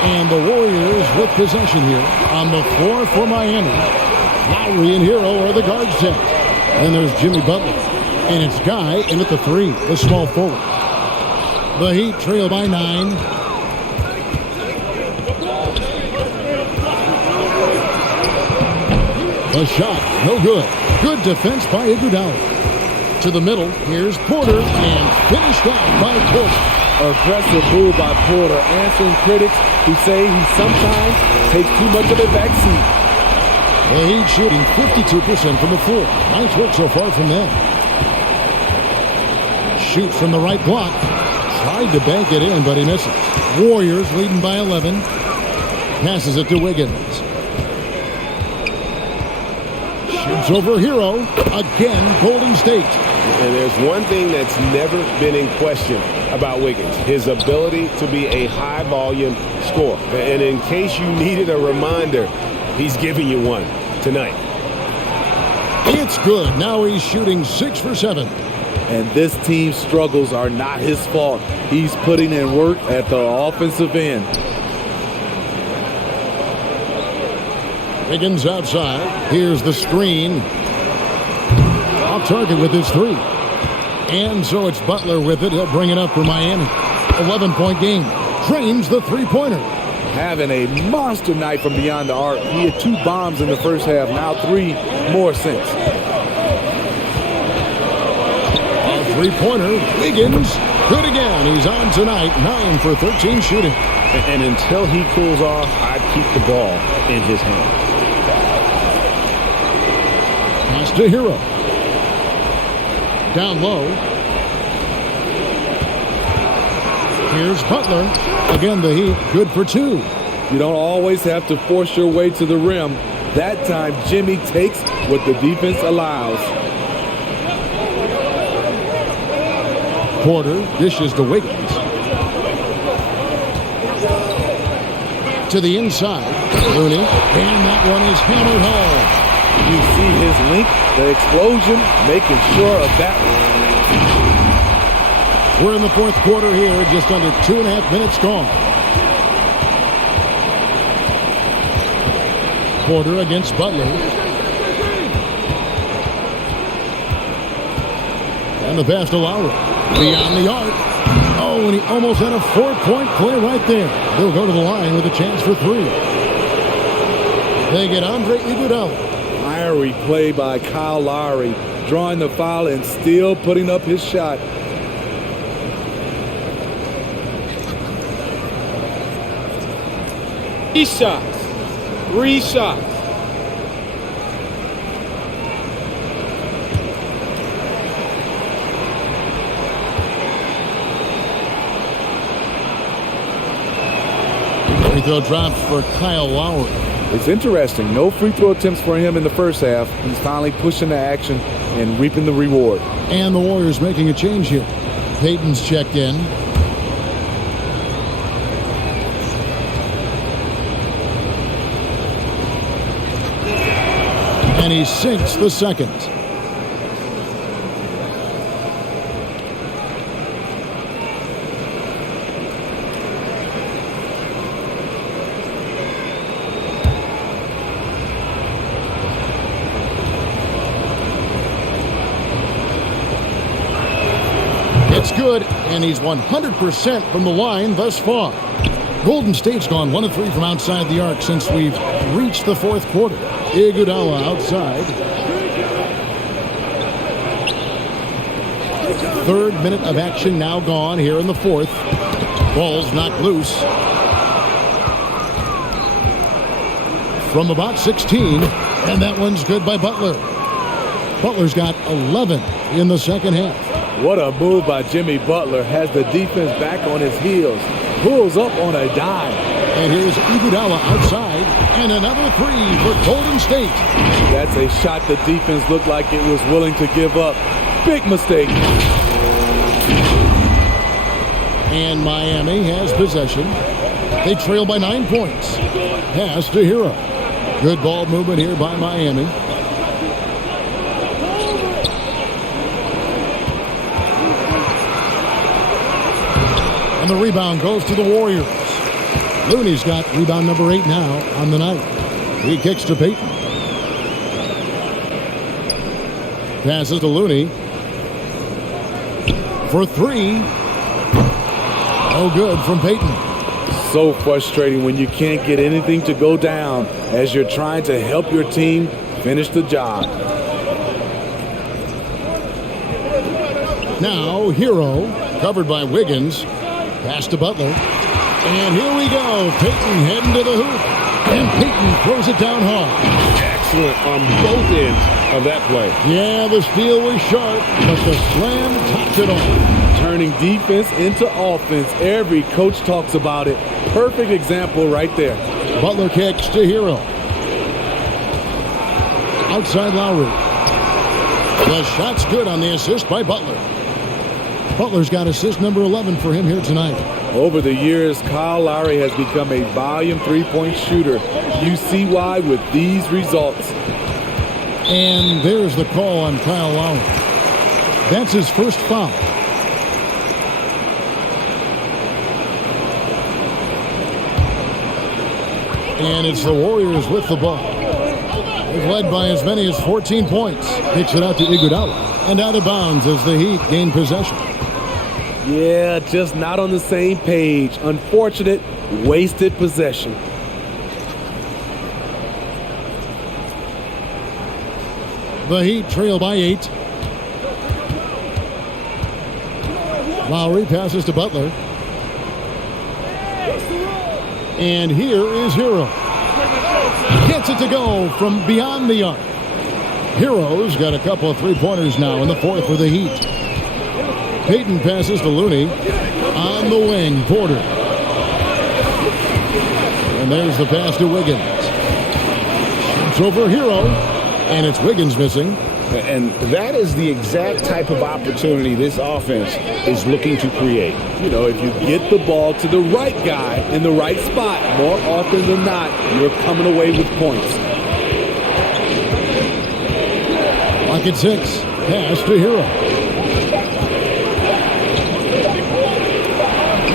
And the Warriors with possession here on the floor for Miami. Lowry and Hero are the guard set. Then there's Jimmy Butler. And it's Guy in at the 3, the small forward. The Heat trail by 9. The shot, no good. Good defense by Iguodala. To the middle, here's Porter, and finished off by Porter. Aggressive move by Porter, answering critics who say he sometimes takes too much of a backseat. The Heat shooting 52% from the floor. Nice work so far from them. Shoots from the right block. Tried to bank it in, but he misses. Warriors leading by 11. Passes it to Wiggins. Shoots over Hero. Again, Golden State. And there's one thing that's never been in question about Wiggins, his ability to be a high-volume scorer. And in case you needed a reminder, he's giving you one tonight. It's good. Now he's shooting 6 for 7. And this team's struggles are not his fault. He's putting in work at the offensive end. Wiggins outside. Here's the screen. Off target with his 3. And so it's Butler with it. He'll bring it up for Miami. 11-point game. Drains the three-pointer. Having a monster night from beyond the arc. He had 2 bombs in the first half. Now 3 more since. A three-pointer. Wiggins. Good again. He's on tonight. 9 for 13 shooting. And until he cools off, I'd keep the ball in his hand. Pass to Hero. Down low. Here's Butler. Again, the Heat good for 2. You don't always have to force your way to the rim. That time, Jimmy takes what the defense allows. Porter dishes to Wiggins. To the inside. Looney. And that one is hammered home. You see his link, the explosion, making sure of that one. We're in the fourth quarter here, just under 2.5 minutes gone. Porter against Butler. And the pass to Lowry. Beyond the arc. Oh, and he almost had a 4-point play right there. They'll go to the line with a chance for 3. They get Andre Iguodala. Fiery play by Kyle Lowry, drawing the foul and still putting up his shot. Three shots. 3 shots. Free throw drops for Kyle Lowry. It's interesting. No free throw attempts for him in the first half. He's finally pushing the action and reaping the reward. And the Warriors making a change here. Payton's checked in. And he sinks the second. It's good, and he's 100% from the line thus far. Golden State's gone 1 of 3 from outside the arc since we've reached the fourth quarter. Iguodala outside. Third minute of action now gone here in the fourth. Ball's knocked loose. From about 16, and that one's good by Butler. Butler's got 11 in the second half. What a move by Jimmy Butler. Has the defense back on his heels. Pulls up on a dime. And here's Iguodala outside. And another three for Golden State. That's a shot the defense looked like it was willing to give up. Big mistake. And Miami has possession. They trail by 9 points. Pass to Hero. Good ball movement here by Miami. And the rebound goes to the Warriors. Looney's got rebound number 8 now on the night. He kicks to Payton. Passes to Looney. For 3. Oh, good from Payton. So frustrating when you can't get anything to go down as you're trying to help your team finish the job. Now, Hero, covered by Wiggins. Pass to Butler. And here we go. Payton heading to the hoop. And Payton throws it down hard. Excellent on both ends of that play. Yeah, the steal was sharp, but the slam topped it off. Turning defense into offense. Every coach talks about it. Perfect example right there. Butler kicks to Hero. Outside Lowry. The shot's good on the assist by Butler. Butler's got assist number 11 for him here tonight. Over the years, Kyle Lowry has become a volume three-point shooter. You see why with these results. And there's the call on Kyle Lowry. That's his first foul. And it's the Warriors with the ball. They've led by as many as 14 points. Kicks it out to Iguodala. And out of bounds as the Heat gain possession. Yeah, just not on the same page. Unfortunate, wasted possession. The Heat trail by 8. Lowry passes to Butler. And here is Hero. Gets it to go from beyond the arc. Hero's got a couple of three-pointers now in the fourth for the Heat. Payton passes to Looney. On the wing, Porter. And there's the pass to Wiggins. It's over Hero. And it's Wiggins missing. And that is the exact type of opportunity this offense is looking to create. You know, if you get the ball to the right guy in the right spot, more often than not, you're coming away with points. Clock at 6. Pass to Hero.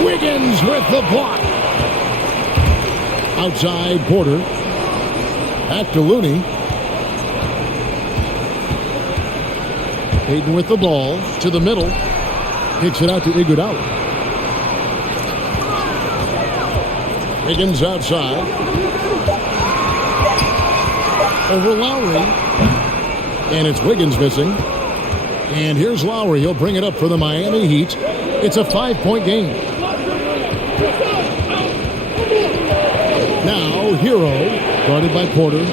Wiggins with the block. Outside Porter. Back to Looney. Payton with the ball to the middle. Kicks it out to Iguodala. Wiggins outside. Over Lowry. And it's Wiggins missing. And here's Lowry. He'll bring it up for the Miami Heat. It's a 5-point game. Now Hero, guarded by Porter.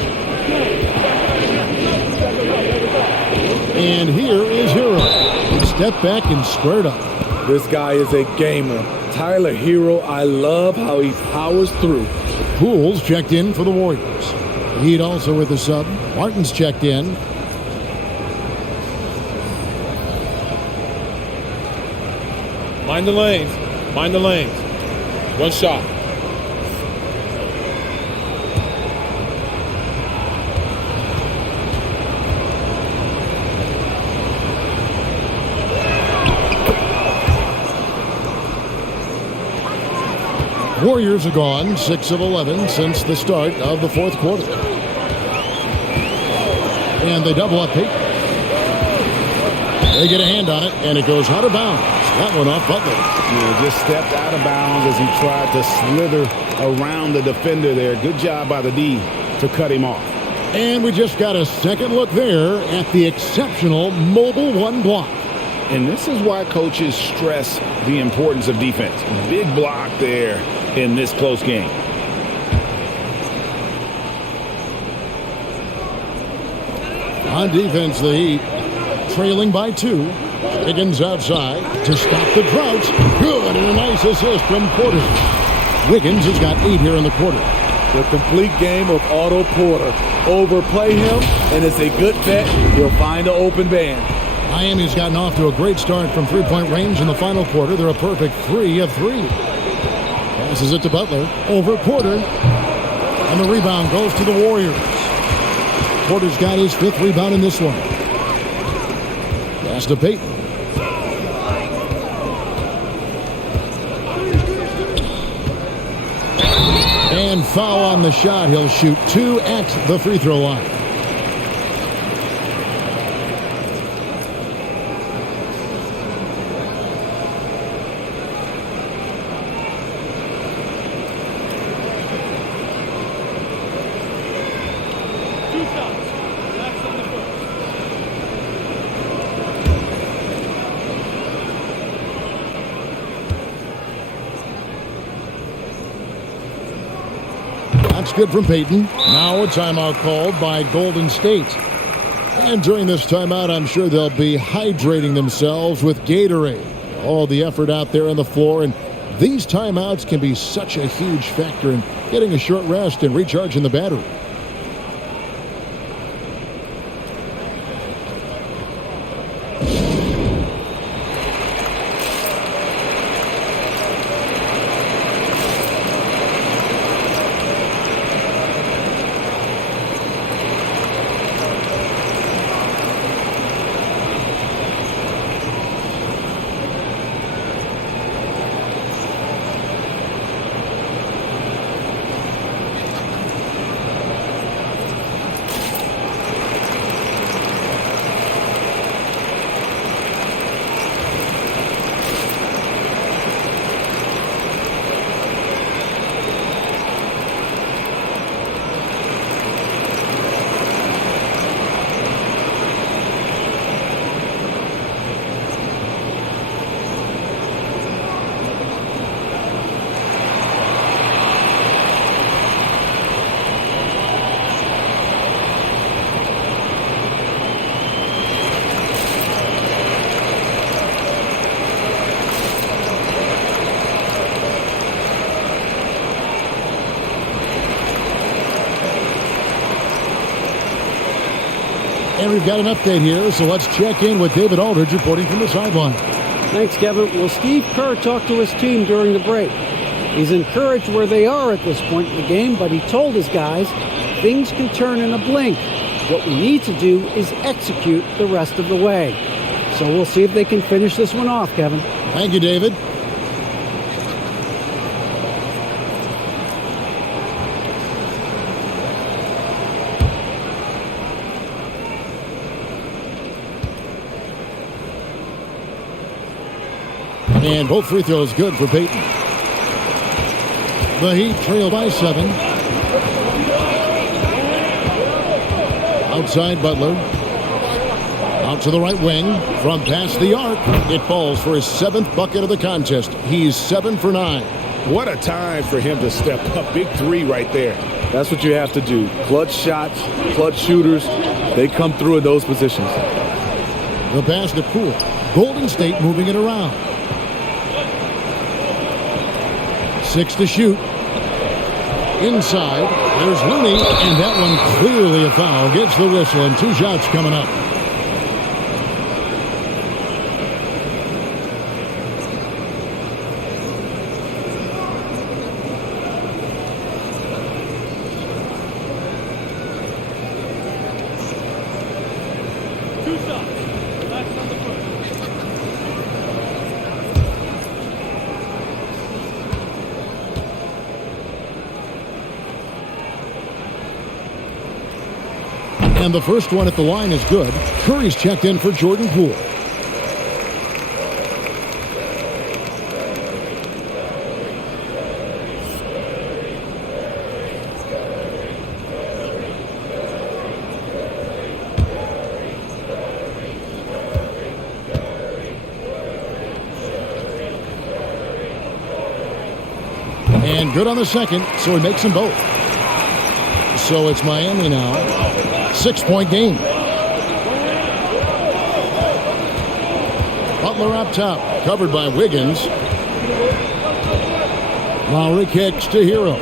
And here is Hero. Step back and squared up. This guy is a gamer. Tyler Hero, I love how he powers through. Poole's checked in for the Warriors. Heat also with the sub. Martin's checked in. Mind the lanes. Mind the lanes. One shot. Warriors are gone 6 of 11 since the start of the fourth quarter. And they double up Peyton. They get a hand on it, and it goes out of bounds. That one off Butler. Yeah, just stepped out of bounds as he tried to slither around the defender there. Good job by the D to cut him off. And we just got a second look there at the exceptional mobile one block. And this is why coaches stress the importance of defense. Big block there in this close game. On defense, the Heat trailing by 2. Wiggins outside to stop the drought. Good, and a nice assist from Porter. Wiggins has got 8 here in the quarter. The complete game of Otto Porter. Overplay him, and it's a good bet. He'll find an open man. Miami's gotten off to a great start from three-point range in the final quarter. They're a perfect 3 of 3. Passes it to Butler. Over Porter. And the rebound goes to the Warriors. Porter's got his 5th rebound in this one. Pass to Peyton. And foul on the shot. He'll shoot 2 at the free throw line. That's good from Peyton. Now a timeout called by Golden State. And during this timeout, I'm sure they'll be hydrating themselves with Gatorade. All the effort out there on the floor, and these timeouts can be such a huge factor in getting a short rest and recharging the battery. And we've got an update here, so let's check in with David Aldridge reporting from the sideline. Thanks, Kevin. Well, Steve Kerr talked to his team during the break. He's encouraged where they are at this point in the game, but he told his guys things can turn in a blink. What we need to do is execute the rest of the way. So we'll see if they can finish this one off, Kevin. Thank you, David. And both free throws good for Peyton. The Heat trail by 7. Outside Butler. Out to the right wing. From past the arc. It falls for his 7th bucket of the contest. He's 7 for 9. What a time for him to step up. Big 3 right there. That's what you have to do. Clutch shots, clutch shooters. They come through in those positions. The pass to Poole. Golden State moving it around. 6 to shoot. Inside, there's Looney, and that one clearly a foul. Gets the whistle, and 2 shots coming up. And the first one at the line is good. Curry's checked in for Jordan Poole. And good on the second, so he makes them both. So it's Miami now. 6-point game. Butler up top, covered by Wiggins. Lowry kicks to Hero.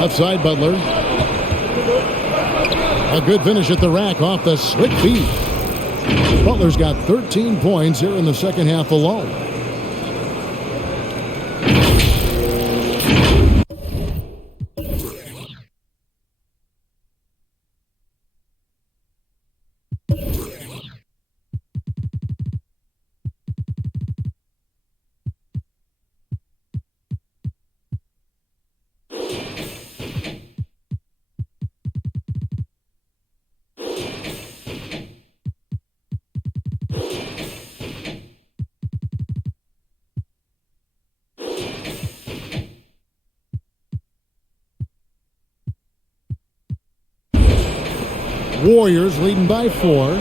Left side, Butler. A good finish at the rack off the slick feed. Butler's got 13 points here in the second half alone. Warriors leading by 4.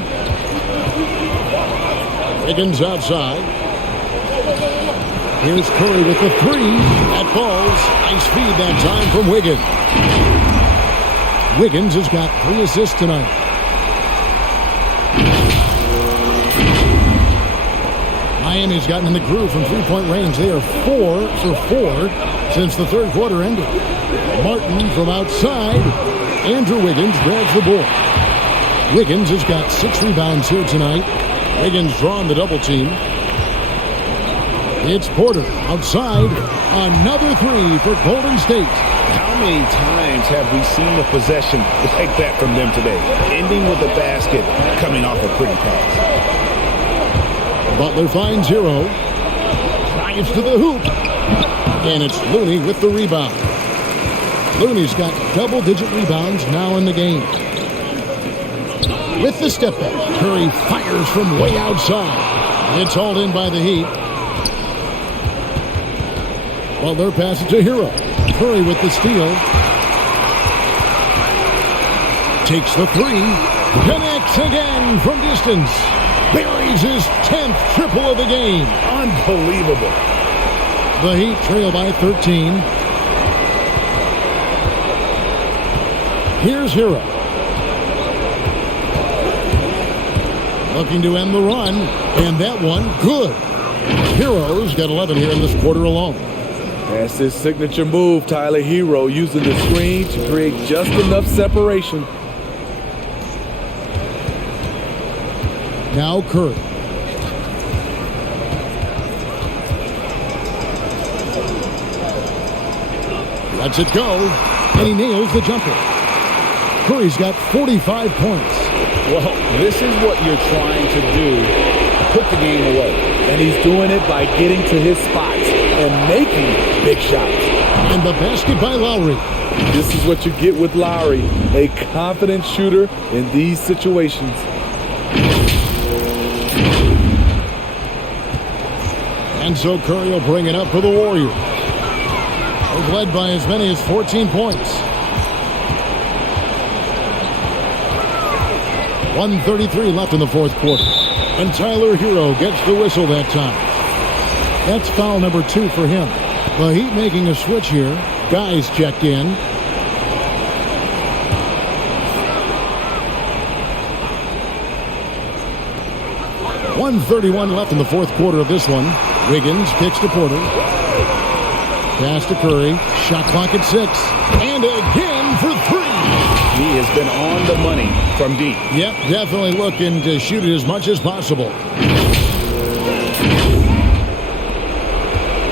Wiggins outside. Here's Curry with the 3. That falls. Nice feed that time from Wiggins. Wiggins has got 3 assists tonight. Miami's gotten in the groove from three-point range. They are 4 for 4 since the third quarter ended. Martin from outside. Andrew Wiggins grabs the board. Wiggins has got 6 rebounds here tonight. Wiggins drawing the double team. It's Porter outside. Another 3 for Golden State. How many times have we seen a possession like that from them today? Ending with a basket, coming off a pretty pass. Butler finds Hero. Drives to the hoop. And it's Looney with the rebound. Looney's got double-digit rebounds now in the game. With the step back, Curry fires from way outside. It's hauled in by the Heat. Butler passes to Hero. Curry with the steal. Takes the 3. Connects again from distance. Buries his 10th triple of the game. Unbelievable. The Heat trail by 13. Here's Hero. Looking to end the run, and that one good. Hero's got 11 here in this quarter alone. That's his signature move, Tyler. Hero using the screen to create just enough separation. Now Curry. Lets it go, and he nails the jumper. Curry's got 45 points. Well, this is what you're trying to do, put the game away. And he's doing it by getting to his spots and making big shots. And the basket by Lowry. This is what you get with Lowry, a confident shooter in these situations. And so Curry will bring it up for the Warriors. They've led by as many as 14 points. 1:33 left in the fourth quarter. And Tyler Hero gets the whistle that time. That's foul number 2 for him. The Heat making a switch here. Guys checked in. .131 left in the fourth quarter of this one. Wiggins kicks to Porter. Pass to Curry. Shot clock at 6. And again for 3. He has been on the money from deep. Yep, definitely looking to shoot it as much as possible.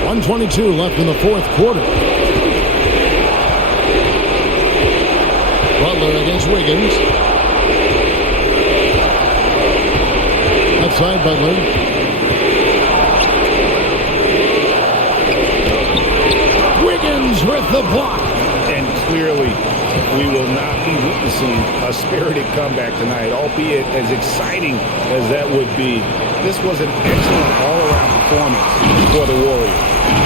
1:22 left in the fourth quarter. Butler against Wiggins. Outside Butler. Wiggins with the block. And clearly we will not be witnessing a spirited comeback tonight, albeit as exciting as that would be. This was an excellent all-around performance for the Warriors.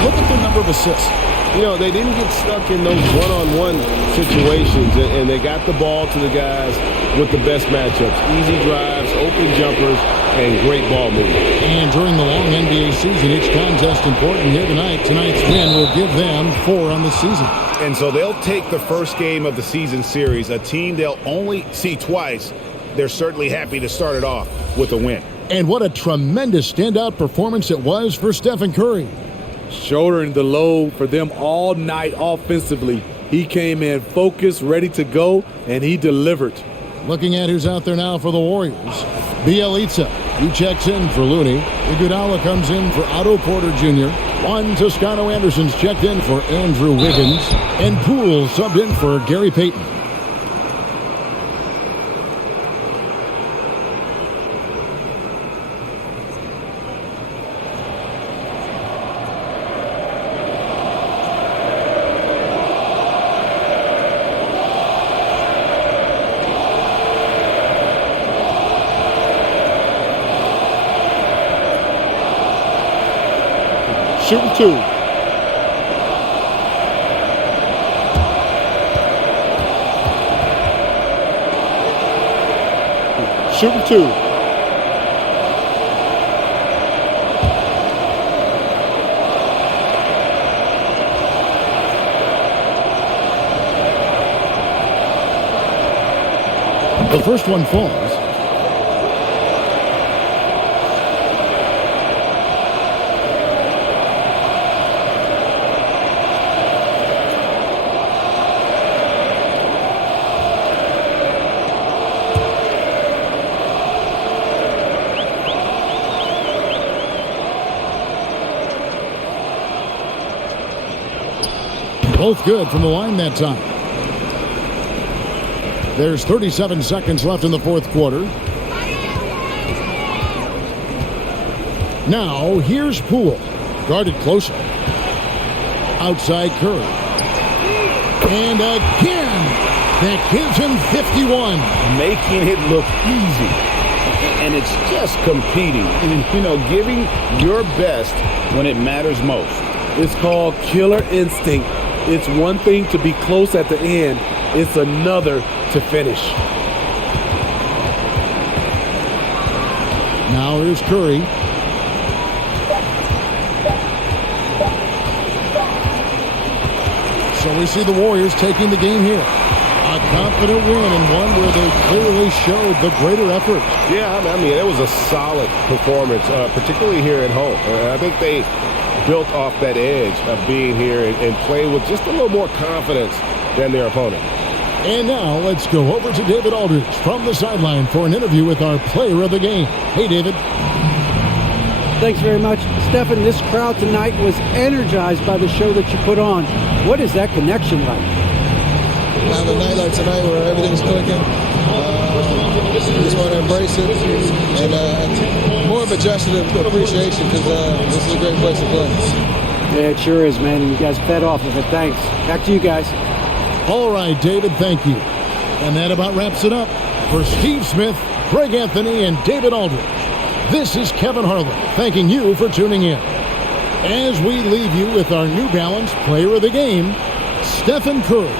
Look at their number of assists. You know, they didn't get stuck in those one-on-one situations, and they got the ball to the guys with the best matchups. Easy drives, open jumpers, and great ball movement. And during the long NBA season, each contest important here tonight. Tonight's win will give them 4 on the season. And so they'll take the first game of the season series, a team they'll only see twice. They're certainly happy to start it off with a win. And what a tremendous standout performance it was for Stephen Curry. Shouldering the load for them all night offensively. He came in focused, ready to go, and he delivered. Looking at who's out there now for the Warriors. Bielitsa, he checks in for Looney. Iguodala comes in for Otto Porter Jr. Juan Toscano Anderson's checked in for Andrew Wiggins. And Poole subbed in for Gary Payton. Shooting 2. Shooting 2. The first one falls. Both good from the line that time. There's 37 seconds left in the fourth quarter. Now, here's Poole. Guarded closer. Outside Curry. And again, that gives him 51. Making it look easy. And it's just competing. And, you know, giving your best when it matters most. It's called killer instinct. It's one thing to be close at the end. It's another to finish. Now here's Curry. So we see the Warriors taking the game here. A confident win and one where they clearly showed the greater effort. Yeah, I mean, it was a solid performance, particularly here at home. I think they built off that edge of being here and playing with just a little more confidence than their opponent. And now let's go over to David Aldridge from the sideline for an interview with our player of the game. Hey, David. Thanks very much. Stephen, this crowd tonight was energized by the show that you put on. What is that connection like? Have a night like tonight where everything's clicking. Just want to embrace it, and more of a gesture of appreciation because this is a great place to play. Yeah, it sure is, man. You guys fed off of it. Thanks. Back to you guys. All right, David, thank you. And that about wraps it up. For Steve Smith, Greg Anthony, and David Aldridge, this is Kevin Harlan thanking you for tuning in. As we leave you with our New Balance player of the game, Stephen Curry.